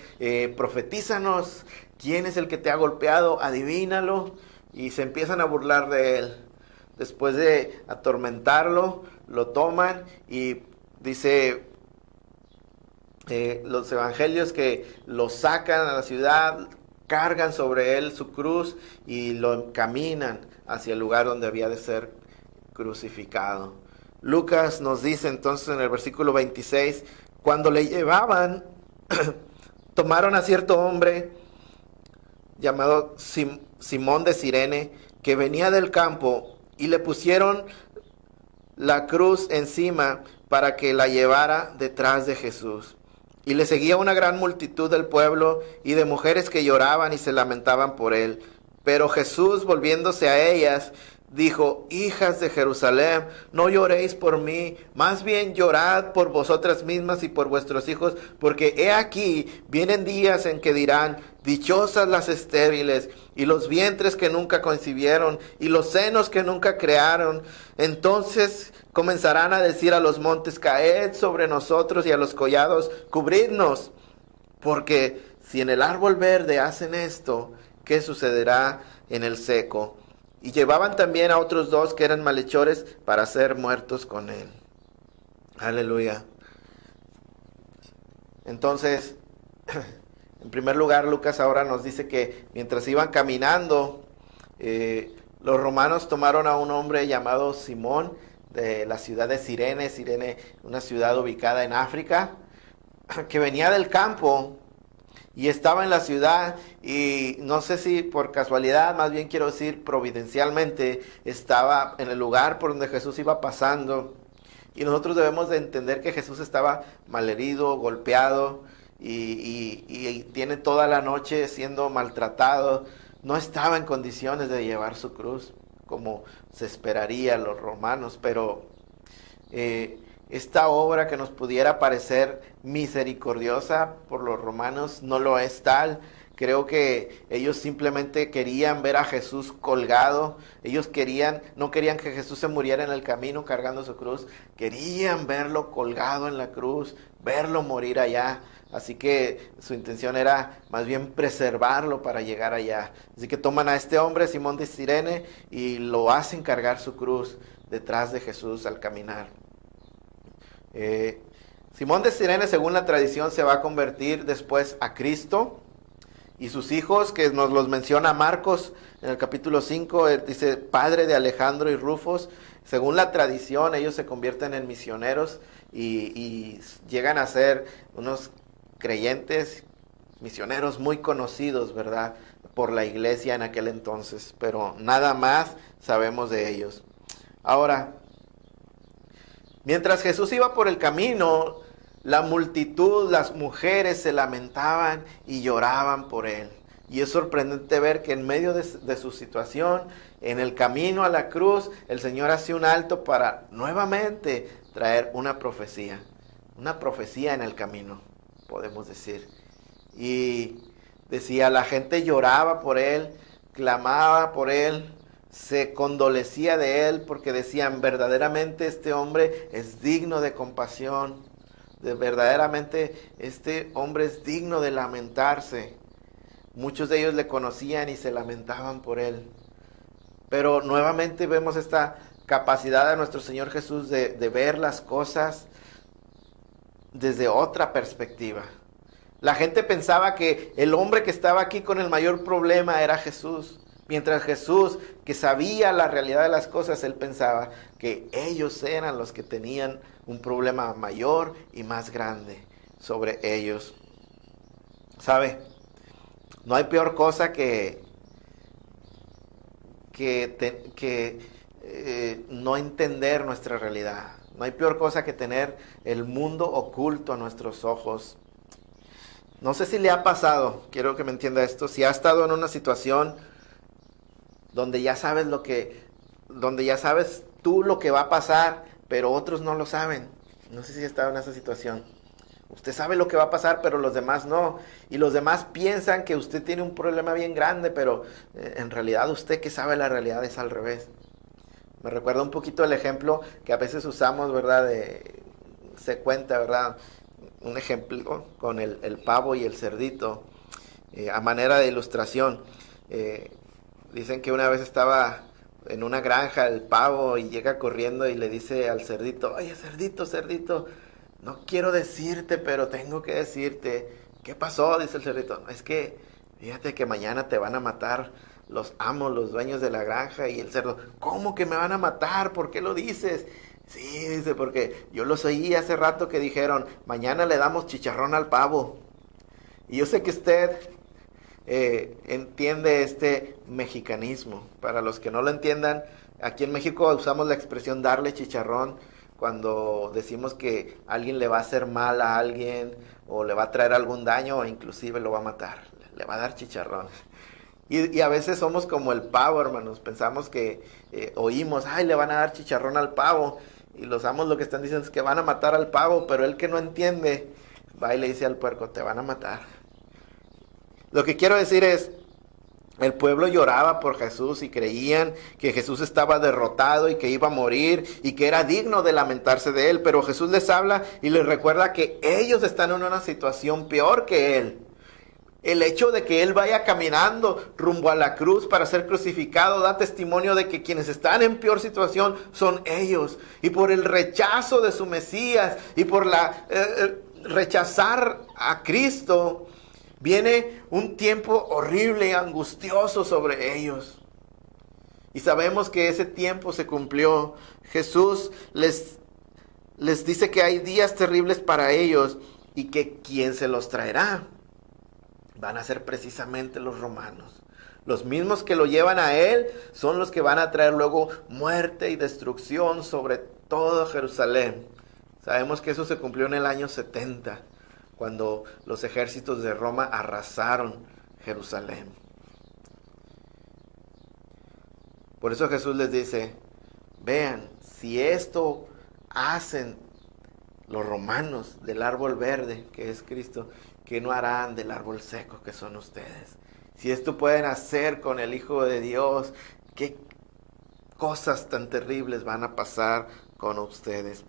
profetízanos, ¿quién es el que te ha golpeado? Adivínalo. Y se empiezan a burlar de él. Después de atormentarlo, lo toman y dice los evangelios que lo sacan a la ciudad, cargan sobre él su cruz y lo encaminan hacia el lugar donde había de ser crucificado. Lucas nos dice entonces en el versículo 26, cuando le llevaban, tomaron a cierto hombre llamado Simón de Cirene, que venía del campo, y le pusieron la cruz encima para que la llevara detrás de Jesús. Y le seguía una gran multitud del pueblo y de mujeres que lloraban y se lamentaban por él. Pero Jesús, volviéndose a ellas, dijo: hijas de Jerusalén, no lloréis por mí, más bien llorad por vosotras mismas y por vuestros hijos, porque he aquí, vienen días en que dirán: dichosas las estériles, y los vientres que nunca concibieron, y los senos que nunca crearon. Entonces comenzarán a decir a los montes: caed sobre nosotros, y a los collados: cubridnos. Porque si en el árbol verde hacen esto, ¿qué sucederá en el seco? Y llevaban también a otros dos que eran malhechores para ser muertos con él. Aleluya. Entonces, en primer lugar, Lucas ahora nos dice que mientras iban caminando, los romanos tomaron a un hombre llamado Simón de la ciudad de Cirene, una ciudad ubicada en África, que venía del campo y estaba en la ciudad, y no sé si por casualidad, más bien quiero decir providencialmente, estaba en el lugar por donde Jesús iba pasando. Y nosotros debemos de entender que Jesús estaba malherido, golpeado, y tiene toda la noche siendo maltratado. No estaba en condiciones de llevar su cruz como se esperaría los romanos, pero esta obra que nos pudiera parecer misericordiosa por los romanos no lo es tal. Creo que ellos simplemente querían ver a Jesús colgado. Ellos no querían que Jesús se muriera en el camino cargando su cruz. Querían verlo colgado en la cruz, verlo morir allá. Así que su intención era más bien preservarlo para llegar allá. Así que toman a este hombre, Simón de Cirene, y lo hacen cargar su cruz detrás de Jesús al caminar. Simón de Cirene, según la tradición, se va a convertir después a Cristo, y sus hijos, que nos los menciona Marcos en el capítulo 5, dice padre de Alejandro y Rufos. Según la tradición, ellos se convierten en misioneros y llegan a ser unos creyentes, misioneros muy conocidos, ¿verdad?, por la iglesia en aquel entonces, pero nada más sabemos de ellos. Ahora, mientras Jesús iba por el camino, la multitud, las mujeres se lamentaban y lloraban por él. Y es sorprendente ver que en medio de su situación, en el camino a la cruz, el Señor hace un alto para nuevamente traer una profecía en el camino, podemos decir. Y decía, la gente lloraba por él, clamaba por él, se condolecía de él, porque decían: verdaderamente este hombre es digno de compasión, verdaderamente este hombre es digno de lamentarse. Muchos de ellos le conocían y se lamentaban por él. Pero nuevamente vemos esta capacidad de nuestro Señor Jesús de ver las cosas desde otra perspectiva. La gente pensaba que el hombre que estaba aquí con el mayor problema era Jesús. Mientras Jesús, que sabía la realidad de las cosas, él pensaba que ellos eran los que tenían un problema mayor y más grande sobre ellos. ¿Sabe? No hay peor cosa que no entender nuestra realidad. No hay peor cosa que tener el mundo oculto a nuestros ojos. No sé si le ha pasado, quiero que me entienda esto, si ha estado en una situación donde ya sabes tú lo que va a pasar, pero otros no lo saben. No sé si ha estado en esa situación. Usted sabe lo que va a pasar, pero los demás no. Y los demás piensan que usted tiene un problema bien grande, pero en realidad usted que sabe la realidad es al revés. Me recuerda un poquito el ejemplo que a veces usamos, ¿verdad? Se cuenta, ¿verdad? Un ejemplo con el pavo y el cerdito, a manera de ilustración. Dicen que una vez estaba en una granja el pavo y llega corriendo y le dice al cerdito: oye, cerdito, no quiero decirte, pero tengo que decirte. ¿Qué pasó? Dice el cerdito. Es que fíjate que mañana te van a matar los amos, los dueños de la granja. Y el cerdo, ¿cómo que me van a matar? ¿Por qué lo dices? Sí, dice, porque yo los oí hace rato que dijeron, mañana le damos chicharrón al pavo. Y yo sé que usted entiende este mexicanismo. Para los que no lo entiendan, aquí en México usamos la expresión darle chicharrón cuando decimos que alguien le va a hacer mal a alguien o le va a traer algún daño o inclusive lo va a matar. Le va a dar chicharrón. Y a veces somos como el pavo, hermanos. Pensamos que oímos, ay, le van a dar chicharrón al pavo. Y los amos lo que están diciendo es que van a matar al pavo, pero el que no entiende va y le dice al puerco, te van a matar. Lo que quiero decir es, el pueblo lloraba por Jesús y creían que Jesús estaba derrotado y que iba a morir y que era digno de lamentarse de él. Pero Jesús les habla y les recuerda que ellos están en una situación peor que él. El hecho de que él vaya caminando rumbo a la cruz para ser crucificado da testimonio de que quienes están en peor situación son ellos. Y por el rechazo de su Mesías y por rechazar a Cristo, viene un tiempo horrible y angustioso sobre ellos. Y sabemos que ese tiempo se cumplió. Jesús les dice que hay días terribles para ellos y que ¿quién se los traerá? Van a ser precisamente los romanos. Los mismos que lo llevan a él son los que van a traer luego muerte y destrucción sobre todo Jerusalén. Sabemos que eso se cumplió en el año 70, cuando los ejércitos de Roma arrasaron Jerusalén. Por eso Jesús les dice, vean, si esto hacen los romanos del árbol verde, que es Cristo, ¿qué no harán del árbol seco que son ustedes? Si esto pueden hacer con el Hijo de Dios, ¿qué cosas tan terribles van a pasar con ustedes?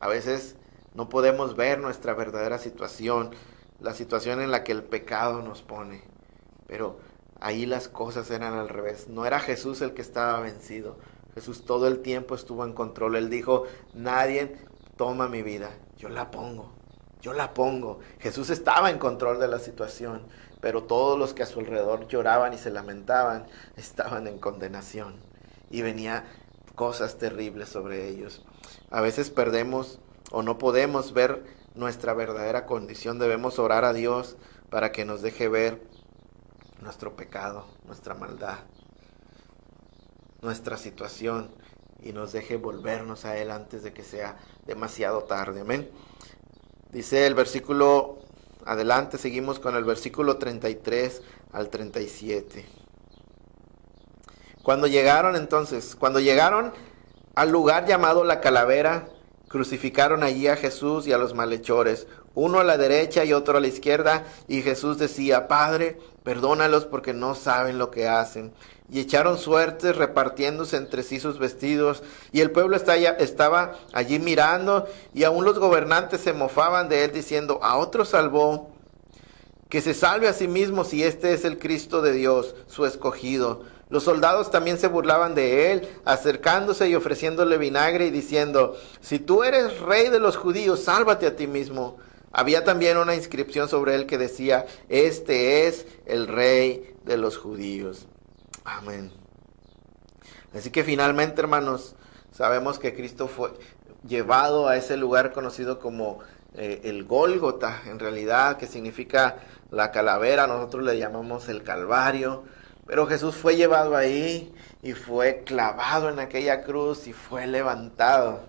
A veces no podemos ver nuestra verdadera situación, la situación en la que el pecado nos pone. Pero ahí las cosas eran al revés. No era Jesús el que estaba vencido. Jesús todo el tiempo estuvo en control. Él dijo, nadie toma mi vida, yo la pongo. Yo la pongo. Jesús estaba en control de la situación, pero todos los que a su alrededor lloraban y se lamentaban estaban en condenación. Y venía cosas terribles sobre ellos. A veces perdemos o no podemos ver nuestra verdadera condición. Debemos orar a Dios para que nos deje ver nuestro pecado, nuestra maldad, nuestra situación y nos deje volvernos a Él antes de que sea demasiado tarde. Amén. Dice el versículo, adelante, seguimos con el versículo 33 al 37. Cuando llegaron al lugar llamado La Calavera, crucificaron allí a Jesús y a los malhechores, uno a la derecha y otro a la izquierda, y Jesús decía, Padre, perdónalos porque no saben lo que hacen. Y echaron suertes repartiéndose entre sí sus vestidos. Y el pueblo estaba allí mirando, y aún los gobernantes se mofaban de él, diciendo, a otro salvó, que se salve a sí mismo si este es el Cristo de Dios, su escogido. Los soldados también se burlaban de él, acercándose y ofreciéndole vinagre y diciendo, si tú eres rey de los judíos, sálvate a ti mismo. Había también una inscripción sobre él que decía, este es el rey de los judíos. Amén. Así que finalmente, hermanos, sabemos que Cristo fue llevado a ese lugar conocido como el Gólgota, en realidad, que significa la calavera. Nosotros le llamamos el Calvario. Pero Jesús fue llevado ahí y fue clavado en aquella cruz y fue levantado.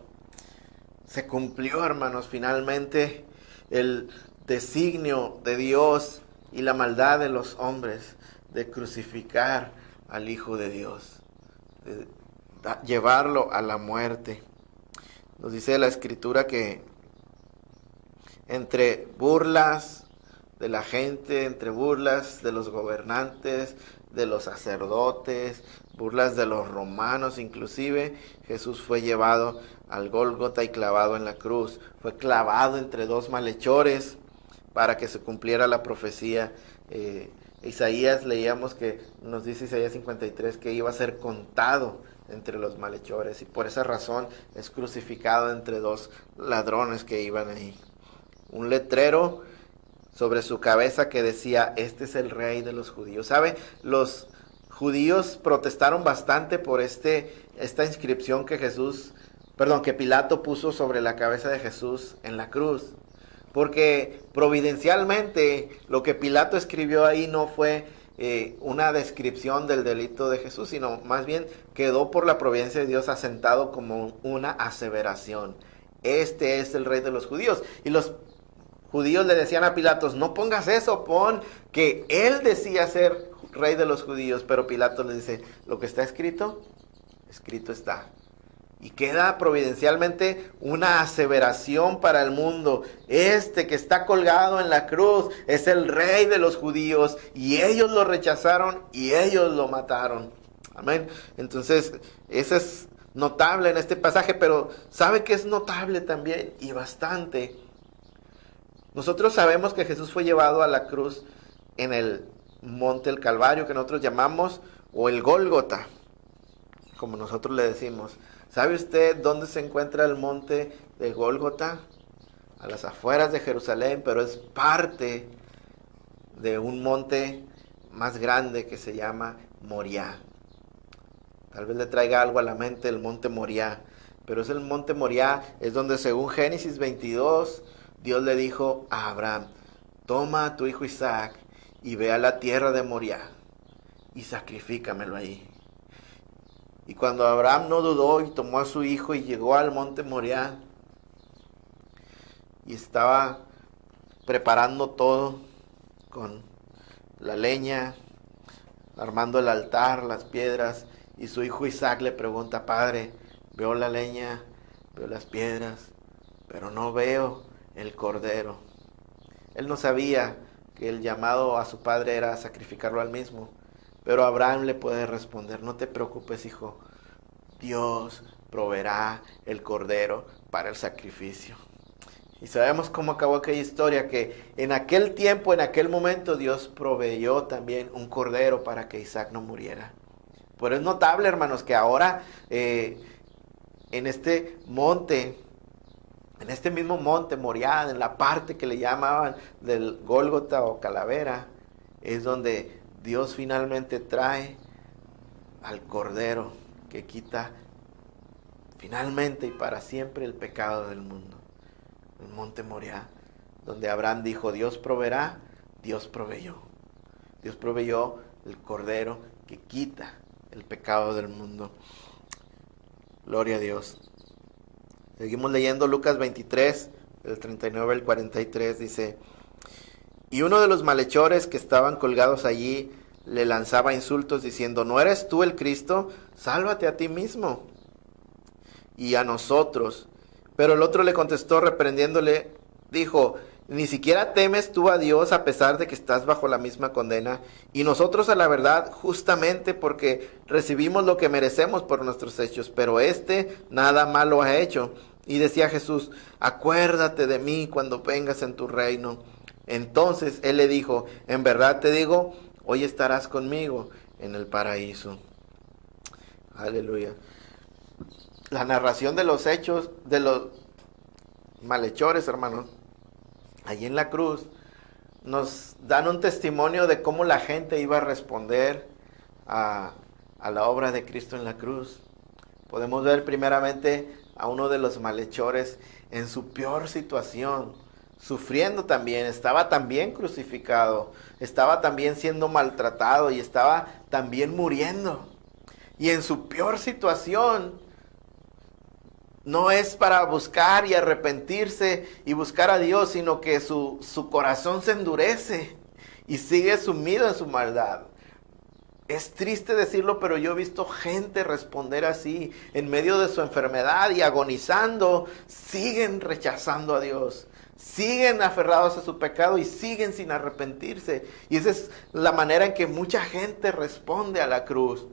Se cumplió, hermanos, finalmente el designio de Dios y la maldad de los hombres de crucificar al Hijo de Dios, de llevarlo a la muerte. Nos dice la Escritura que entre burlas de la gente, entre burlas de los gobernantes, de los sacerdotes, burlas de los romanos inclusive, Jesús fue llevado al Gólgota y clavado en la cruz. Fue clavado entre dos malhechores para que se cumpliera la profecía. Isaías, leíamos que nos dice Isaías 53 que iba a ser contado entre los malhechores, y por esa razón es crucificado entre dos ladrones que iban ahí. Un letrero sobre su cabeza que decía: este es el rey de los judíos. ¿Sabe? Los judíos protestaron bastante por esta inscripción que Pilato puso sobre la cabeza de Jesús en la cruz. Porque providencialmente lo que Pilato escribió ahí no fue una descripción del delito de Jesús, sino más bien quedó por la providencia de Dios asentado como una aseveración. Este es el rey de los judíos. Y los judíos le decían a Pilato: no pongas eso, pon que él decía ser rey de los judíos. Pero Pilato le dice: lo que está escrito, escrito está. Y queda providencialmente una aseveración para el mundo. Este que está colgado en la cruz es el rey de los judíos, y ellos lo rechazaron y ellos lo mataron. Amén. Entonces, eso es notable en este pasaje, pero ¿sabe qué es notable también? Y bastante. Nosotros sabemos que Jesús fue llevado a la cruz en el monte del Calvario, que nosotros llamamos, o el Gólgota, como nosotros le decimos. ¿Sabe usted dónde se encuentra el monte de Gólgota? A las afueras de Jerusalén, pero es parte de un monte más grande que se llama Moriah. Tal vez le traiga algo a la mente el monte Moriah, pero es el monte Moriah, es donde, según Génesis 22, Dios le dijo a Abraham: toma a tu hijo Isaac y ve a la tierra de Moriah y sacrifícamelo ahí. Y cuando Abraham no dudó y tomó a su hijo y llegó al monte Moriah y estaba preparando todo con la leña, armando el altar, las piedras, y su hijo Isaac le pregunta: padre, veo la leña, veo las piedras, pero no veo el cordero. Él no sabía que el llamado a su padre era sacrificarlo al mismo. Pero Abraham le puede responder: no te preocupes, hijo, Dios proveerá el cordero para el sacrificio. Y sabemos cómo acabó aquella historia, que en aquel tiempo, en aquel momento, Dios proveyó también un cordero para que Isaac no muriera. Pero es notable, hermanos, que ahora en este monte, en este mismo monte Moriah, en la parte que le llamaban del Gólgota o Calavera, es donde Dios finalmente trae al Cordero que quita finalmente y para siempre el pecado del mundo. El monte Moriah, donde Abraham dijo: Dios proveerá, Dios proveyó. Dios proveyó el Cordero que quita el pecado del mundo. Gloria a Dios. Seguimos leyendo Lucas 23, del 39 al 43, dice: y uno de los malhechores que estaban colgados allí le lanzaba insultos diciendo: ¿no eres tú el Cristo? Sálvate a ti mismo y a nosotros. Pero el otro le contestó reprendiéndole, dijo: ¿ni siquiera temes tú a Dios a pesar de que estás bajo la misma condena? Y nosotros a la verdad, justamente porque recibimos lo que merecemos por nuestros hechos, pero este nada malo ha hecho. Y decía Jesús: acuérdate de mí cuando vengas en tu reino. Entonces él le dijo: en verdad te digo, hoy estarás conmigo en el paraíso. Aleluya. La narración de los hechos de los malhechores, hermanos, allí en la cruz, nos dan un testimonio de cómo la gente iba a responder a la obra de Cristo en la cruz. Podemos ver primeramente a uno de los malhechores en su peor situación, sufriendo también, estaba también crucificado, estaba también siendo maltratado y estaba también muriendo. Y en su peor situación no es para buscar y arrepentirse y buscar a Dios, sino que su corazón se endurece y sigue sumido en su maldad. Es triste decirlo, pero yo he visto gente responder así en medio de su enfermedad y agonizando, siguen rechazando a Dios. Siguen aferrados a su pecado y siguen sin arrepentirse. Y esa es la manera en que mucha gente responde a la cruz.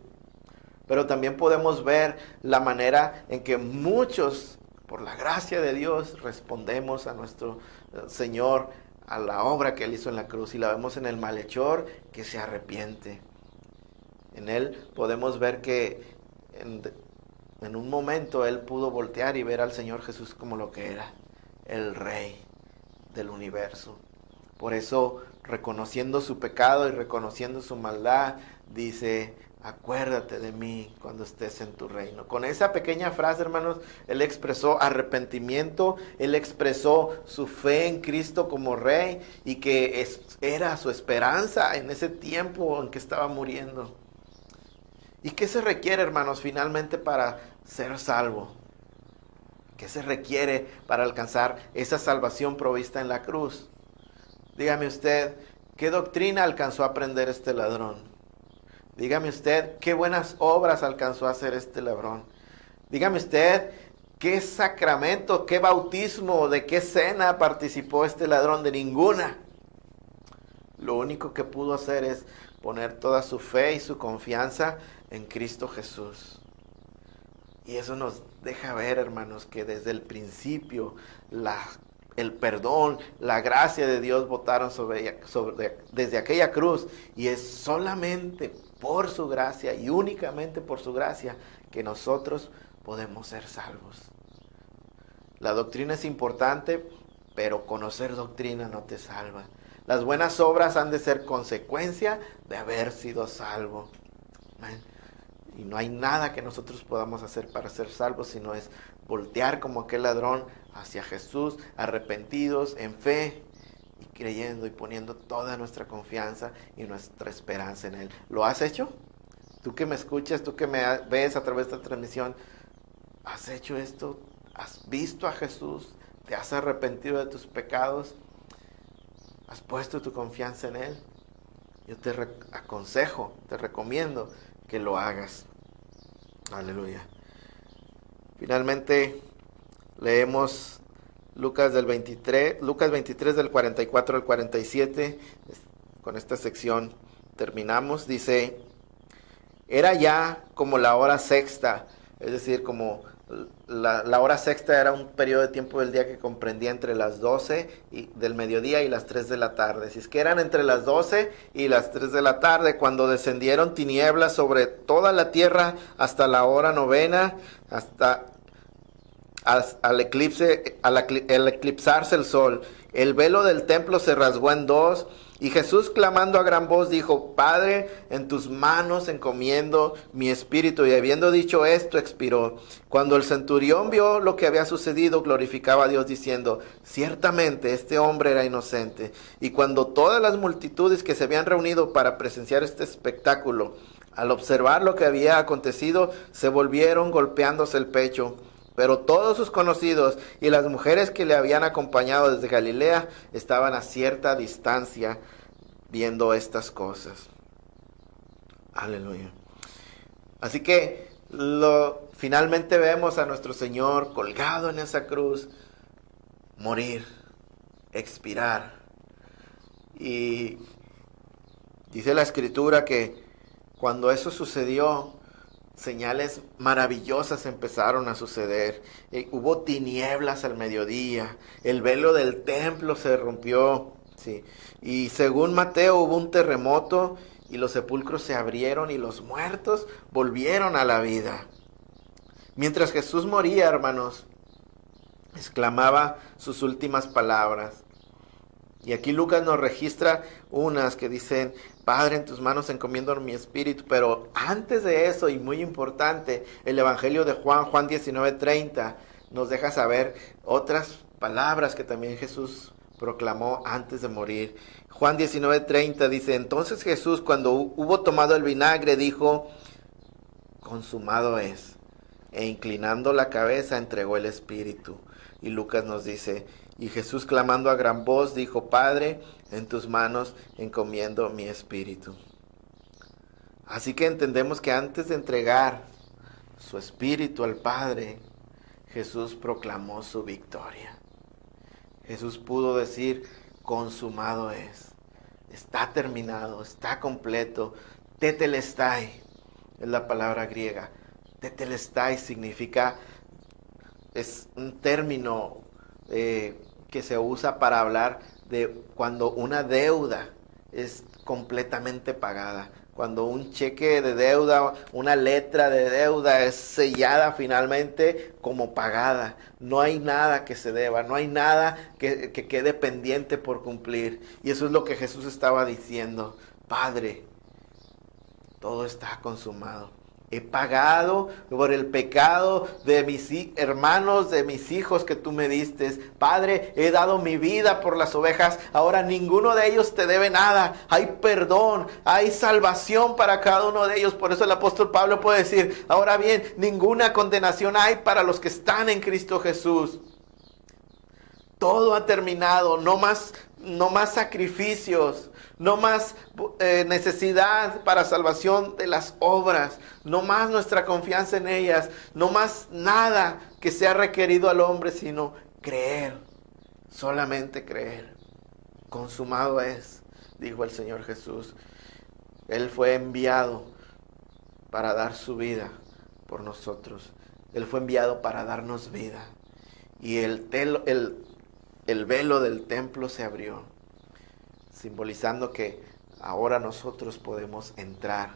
Pero también podemos ver la manera en que muchos, por la gracia de Dios, respondemos a nuestro Señor, a la obra que Él hizo en la cruz. Y la vemos en el malhechor que se arrepiente. En Él podemos ver que en un momento él pudo voltear y ver al Señor Jesús como lo que era, el Rey del universo. Por eso, reconociendo su pecado y reconociendo su maldad, dice: acuérdate de mí cuando estés en tu reino. Con esa pequeña frase, hermanos, él expresó arrepentimiento, él expresó su fe en Cristo como Rey y que era su esperanza en ese tiempo en que estaba muriendo. ¿Y qué se requiere, hermanos, finalmente para ser salvo? ¿Qué se requiere para alcanzar esa salvación provista en la cruz? Dígame usted, ¿qué doctrina alcanzó a aprender este ladrón? Dígame usted, ¿qué buenas obras alcanzó a hacer este ladrón? Dígame usted, ¿qué sacramento, qué bautismo, de qué cena participó este ladrón? De ninguna. Lo único que pudo hacer es poner toda su fe y su confianza en Cristo Jesús. Y eso nos deja ver, hermanos, que desde el principio el perdón, la gracia de Dios botaron desde aquella cruz, y es solamente por su gracia y únicamente por su gracia que nosotros podemos ser salvos. La doctrina es importante, pero conocer doctrina no te salva. Las buenas obras han de ser consecuencia de haber sido salvo. Amén. Y no hay nada que nosotros podamos hacer para ser salvos, sino es voltear como aquel ladrón hacia Jesús, arrepentidos, en fe y creyendo y poniendo toda nuestra confianza y nuestra esperanza en Él. ¿Lo has hecho? Tú que me escuchas, tú que me ves a través de esta transmisión, ¿has hecho esto? ¿Has visto a Jesús? ¿Te has arrepentido de tus pecados? ¿Has puesto tu confianza en Él? Yo te aconsejo, te recomiendo que lo hagas. Aleluya. Finalmente leemos Lucas 23 del 44 al 47. Con esta sección terminamos. Dice: era ya como la hora sexta, es decir, como la hora sexta era un periodo de tiempo del día que comprendía entre las 12 del mediodía y las 3 de la tarde. Si es que eran entre las 12 y las 3 de la tarde, cuando descendieron tinieblas sobre toda la tierra hasta la hora novena, hasta al eclipsarse el sol. El velo del templo se rasgó en dos, y Jesús, clamando a gran voz, dijo: Padre, en tus manos encomiendo mi espíritu. Y habiendo dicho esto, expiró. Cuando el centurión vio lo que había sucedido, glorificaba a Dios diciendo: ciertamente este hombre era inocente. Y cuando todas las multitudes que se habían reunido para presenciar este espectáculo, al observar lo que había acontecido, se volvieron golpeándose el pecho. Pero todos sus conocidos y las mujeres que le habían acompañado desde Galilea estaban a cierta distancia viendo estas cosas. Aleluya. Así que finalmente vemos a nuestro Señor colgado en esa cruz, morir, expirar. Y dice la Escritura que cuando eso sucedió, señales maravillosas empezaron a suceder. Hubo tinieblas al mediodía, el velo del templo se rompió, ¿sí? Y según Mateo hubo un terremoto y los sepulcros se abrieron y los muertos volvieron a la vida. Mientras Jesús moría, hermanos, exclamaba sus últimas palabras. Y aquí Lucas nos registra unas que dicen: Padre, en tus manos encomiendo mi espíritu. Pero antes de eso, y muy importante, el Evangelio de Juan 19:30, nos deja saber otras palabras que también Jesús proclamó antes de morir. Juan 19:30 dice: entonces Jesús, cuando hubo tomado el vinagre, dijo: consumado es. E inclinando la cabeza, entregó el espíritu. Y Lucas nos dice: y Jesús, clamando a gran voz, dijo: Padre, en tus manos encomiendo mi espíritu. Así que entendemos que antes de entregar su espíritu al Padre, Jesús proclamó su victoria. Jesús pudo decir: consumado es. Está terminado, está completo. Tetelestai es la palabra griega. Tetelestai significa, es un término que se usa para hablar de cuando una deuda es completamente pagada, cuando un cheque de deuda, una letra de deuda es sellada finalmente como pagada. No hay nada que se deba, no hay nada que quede pendiente por cumplir. Y eso es lo que Jesús estaba diciendo. Padre, todo está consumado. He pagado por el pecado de mis hermanos, de mis hijos que tú me diste. Padre, he dado mi vida por las ovejas. Ahora ninguno de ellos te debe nada. Hay perdón, hay salvación para cada uno de ellos. Por eso el apóstol Pablo puede decir, ahora bien, ninguna condenación hay para los que están en Cristo Jesús. Todo ha terminado, no más sacrificios. No más necesidad para salvación de las obras. No más nuestra confianza en ellas. No más nada que sea requerido al hombre, sino creer. Solamente creer. Consumado es, dijo el Señor Jesús. Él fue enviado para dar su vida por nosotros. Él fue enviado para darnos vida. Y el velo del templo se abrió, simbolizando que ahora nosotros podemos entrar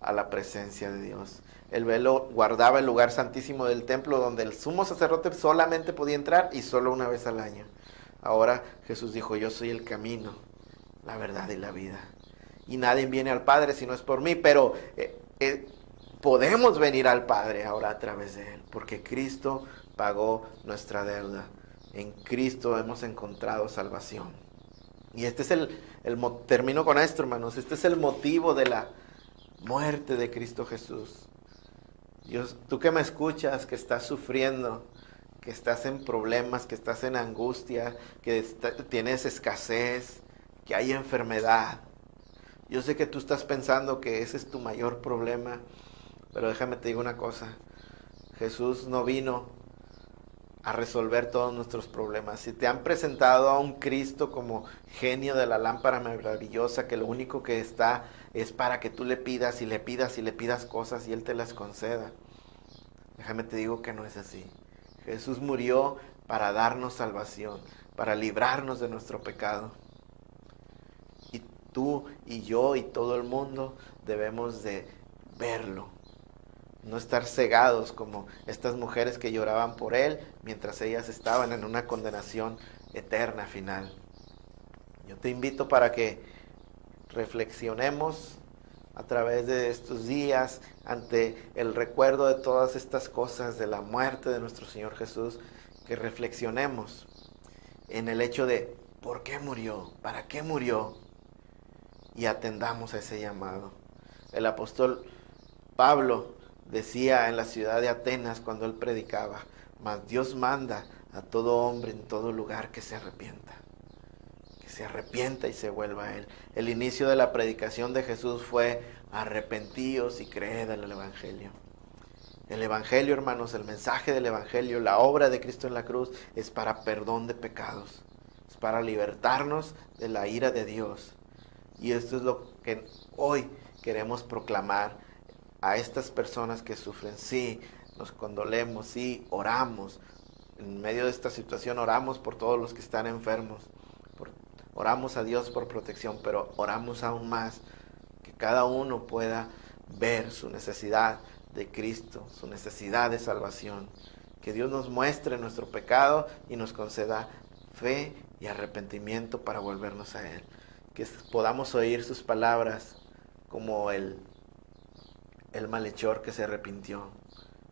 a la presencia de Dios. El velo guardaba el lugar santísimo del templo, donde el sumo sacerdote solamente podía entrar y solo una vez al año. Ahora Jesús dijo, yo soy el camino, la verdad y la vida. Y nadie viene al Padre si no es por mí, pero podemos venir al Padre ahora a través de Él, porque Cristo pagó nuestra deuda. En Cristo hemos encontrado salvación. Y este es termino con esto, hermanos. Este es el motivo de la muerte de Cristo Jesús. Dios, tú que me escuchas, que estás sufriendo, que estás en problemas, que estás en angustia, que tienes escasez, que hay enfermedad. Yo sé que tú estás pensando que ese es tu mayor problema, pero déjame te digo una cosa. Jesús no vino a resolver todos nuestros problemas. Si te han presentado a un Cristo como genio de la lámpara maravillosa, que lo único que está es para que tú le pidas y le pidas y le pidas cosas y Él te las conceda, déjame te digo que no es así. Jesús murió para darnos salvación, para librarnos de nuestro pecado. Y tú y yo y todo el mundo debemos de verlo. No estar cegados como estas mujeres que lloraban por Él mientras ellas estaban en una condenación eterna final. Yo te invito para que reflexionemos a través de estos días ante el recuerdo de todas estas cosas, de la muerte de nuestro Señor Jesús, que reflexionemos en el hecho de ¿por qué murió? ¿Para qué murió? Y atendamos a ese llamado. El apóstol Pablo decía en la ciudad de Atenas cuando él predicaba, mas Dios manda a todo hombre en todo lugar que se arrepienta y se vuelva a Él. El inicio de la predicación de Jesús fue arrepentíos y creed en el Evangelio. El Evangelio, hermanos, el mensaje del Evangelio, la obra de Cristo en la cruz es para perdón de pecados, es para libertarnos de la ira de Dios. Y esto es lo que hoy queremos proclamar a estas personas que sufren. Sí, nos condolemos, sí, oramos. En medio de esta situación oramos por todos los que están enfermos. Oramos a Dios por protección, pero oramos aún más que cada uno pueda ver su necesidad de Cristo, su necesidad de salvación. Que Dios nos muestre nuestro pecado y nos conceda fe y arrepentimiento para volvernos a Él. Que podamos oír sus palabras como el malhechor que se arrepintió.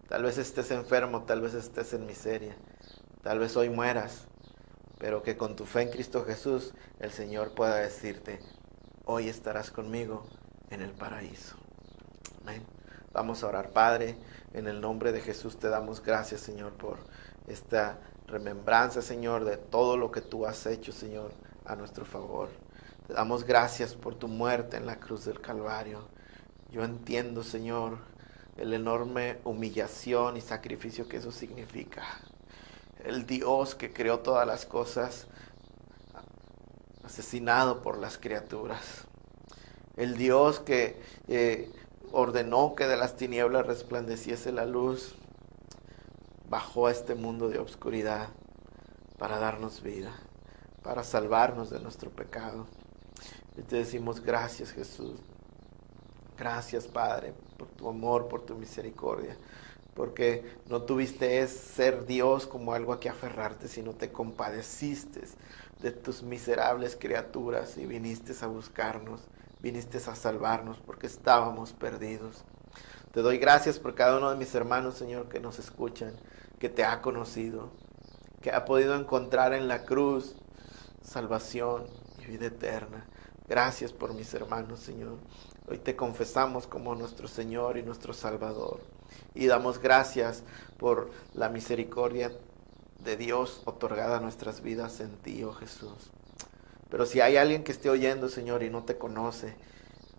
Tal vez estés enfermo, tal vez estés en miseria, tal vez hoy mueras, pero que con tu fe en Cristo Jesús el Señor pueda decirte, hoy estarás conmigo en el paraíso. Amén. Vamos a orar. Padre, en el nombre de Jesús te damos gracias, Señor, por esta remembranza, Señor, de todo lo que tú has hecho, Señor, a nuestro favor. Te damos gracias por tu muerte en la cruz del Calvario. Yo entiendo, Señor, el enorme humillación y sacrificio que eso significa. El Dios que creó todas las cosas, asesinado por las criaturas. El Dios que ordenó que de las tinieblas resplandeciese la luz, bajó a este mundo de oscuridad para darnos vida, para salvarnos de nuestro pecado. Y te decimos gracias, Jesús. Gracias, Padre, por tu amor, por tu misericordia, porque no tuviste ser Dios como algo a que aferrarte, sino te compadeciste de tus miserables criaturas y viniste a buscarnos, viniste a salvarnos porque estábamos perdidos. Te doy gracias por cada uno de mis hermanos, Señor, que nos escuchan, que te ha conocido, que ha podido encontrar en la cruz salvación y vida eterna. Gracias por mis hermanos, Señor. Hoy te confesamos como nuestro Señor y nuestro Salvador. Y damos gracias por la misericordia de Dios otorgada a nuestras vidas en ti, oh Jesús. Pero si hay alguien que esté oyendo, Señor, y no te conoce,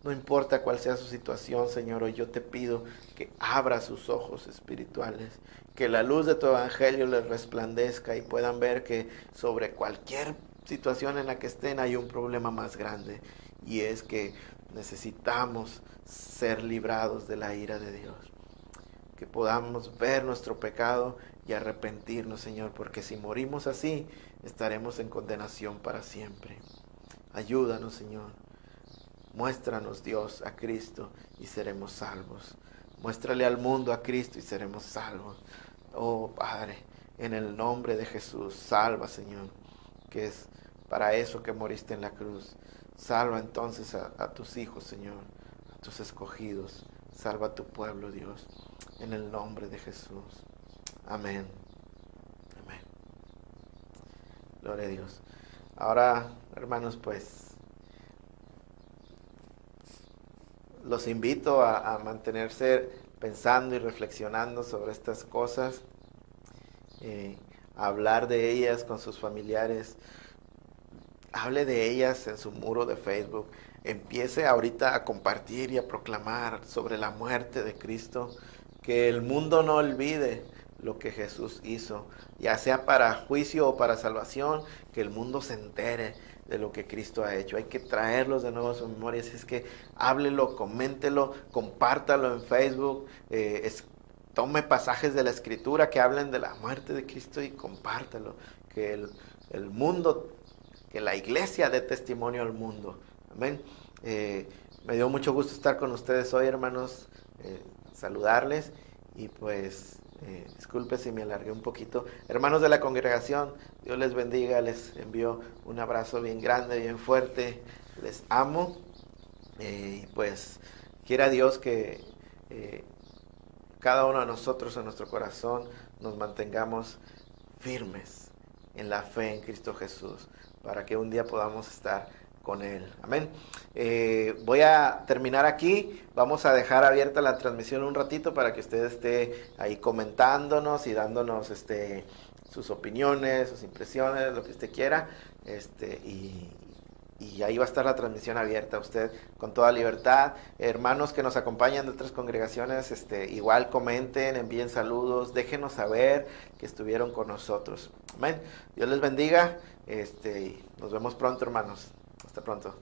no importa cuál sea su situación, Señor, hoy yo te pido que abra sus ojos espirituales, que la luz de tu evangelio les resplandezca y puedan ver que sobre cualquier situación en la que estén hay un problema más grande, y es que necesitamos ser librados de la ira de Dios. Que podamos ver nuestro pecado y arrepentirnos, Señor, porque si morimos así, estaremos en condenación para siempre. Ayúdanos, Señor. Muéstranos, Dios, a Cristo y seremos salvos. Muéstrale al mundo a Cristo y seremos salvos. Oh, Padre, en el nombre de Jesús, salva, Señor, que es para eso que moriste en la cruz. Salva entonces a tus hijos, Señor, a tus escogidos. Salva a tu pueblo, Dios, en el nombre de Jesús. Amén. Amén. Gloria a Dios. Ahora, hermanos, pues los invito a mantenerse pensando y reflexionando sobre estas cosas, a hablar de ellas con sus familiares. Hable de ellas en su muro de Facebook. Empiece ahorita a compartir y a proclamar sobre la muerte de Cristo. Que el mundo no olvide lo que Jesús hizo, ya sea para juicio o para salvación, que el mundo se entere de lo que Cristo ha hecho. Hay que traerlos de nuevo a su memoria. Así es que háblelo, coméntelo, compártalo en Facebook, tome pasajes de la Escritura que hablen de la muerte de Cristo y compártelo. Que el mundo, que la iglesia dé testimonio al mundo. Amén. Me dio mucho gusto estar con ustedes hoy, hermanos, saludarles y pues disculpe si me alargué un poquito. Hermanos de la congregación, Dios les bendiga, les envío un abrazo bien grande, bien fuerte, les amo y pues quiera Dios que cada uno de nosotros en nuestro corazón nos mantengamos firmes en la fe en Cristo Jesús, para que un día podamos estar con Él. Amén. Voy a terminar aquí. Vamos a dejar abierta la transmisión un ratito para que usted esté ahí comentándonos y dándonos sus opiniones, sus impresiones, lo que usted quiera. Y ahí va a estar la transmisión abierta, usted con toda libertad. Hermanos que nos acompañan de otras congregaciones, igual comenten, envíen saludos, déjenos saber que estuvieron con nosotros. Amén. Dios les bendiga. Nos vemos pronto, hermanos. Hasta pronto.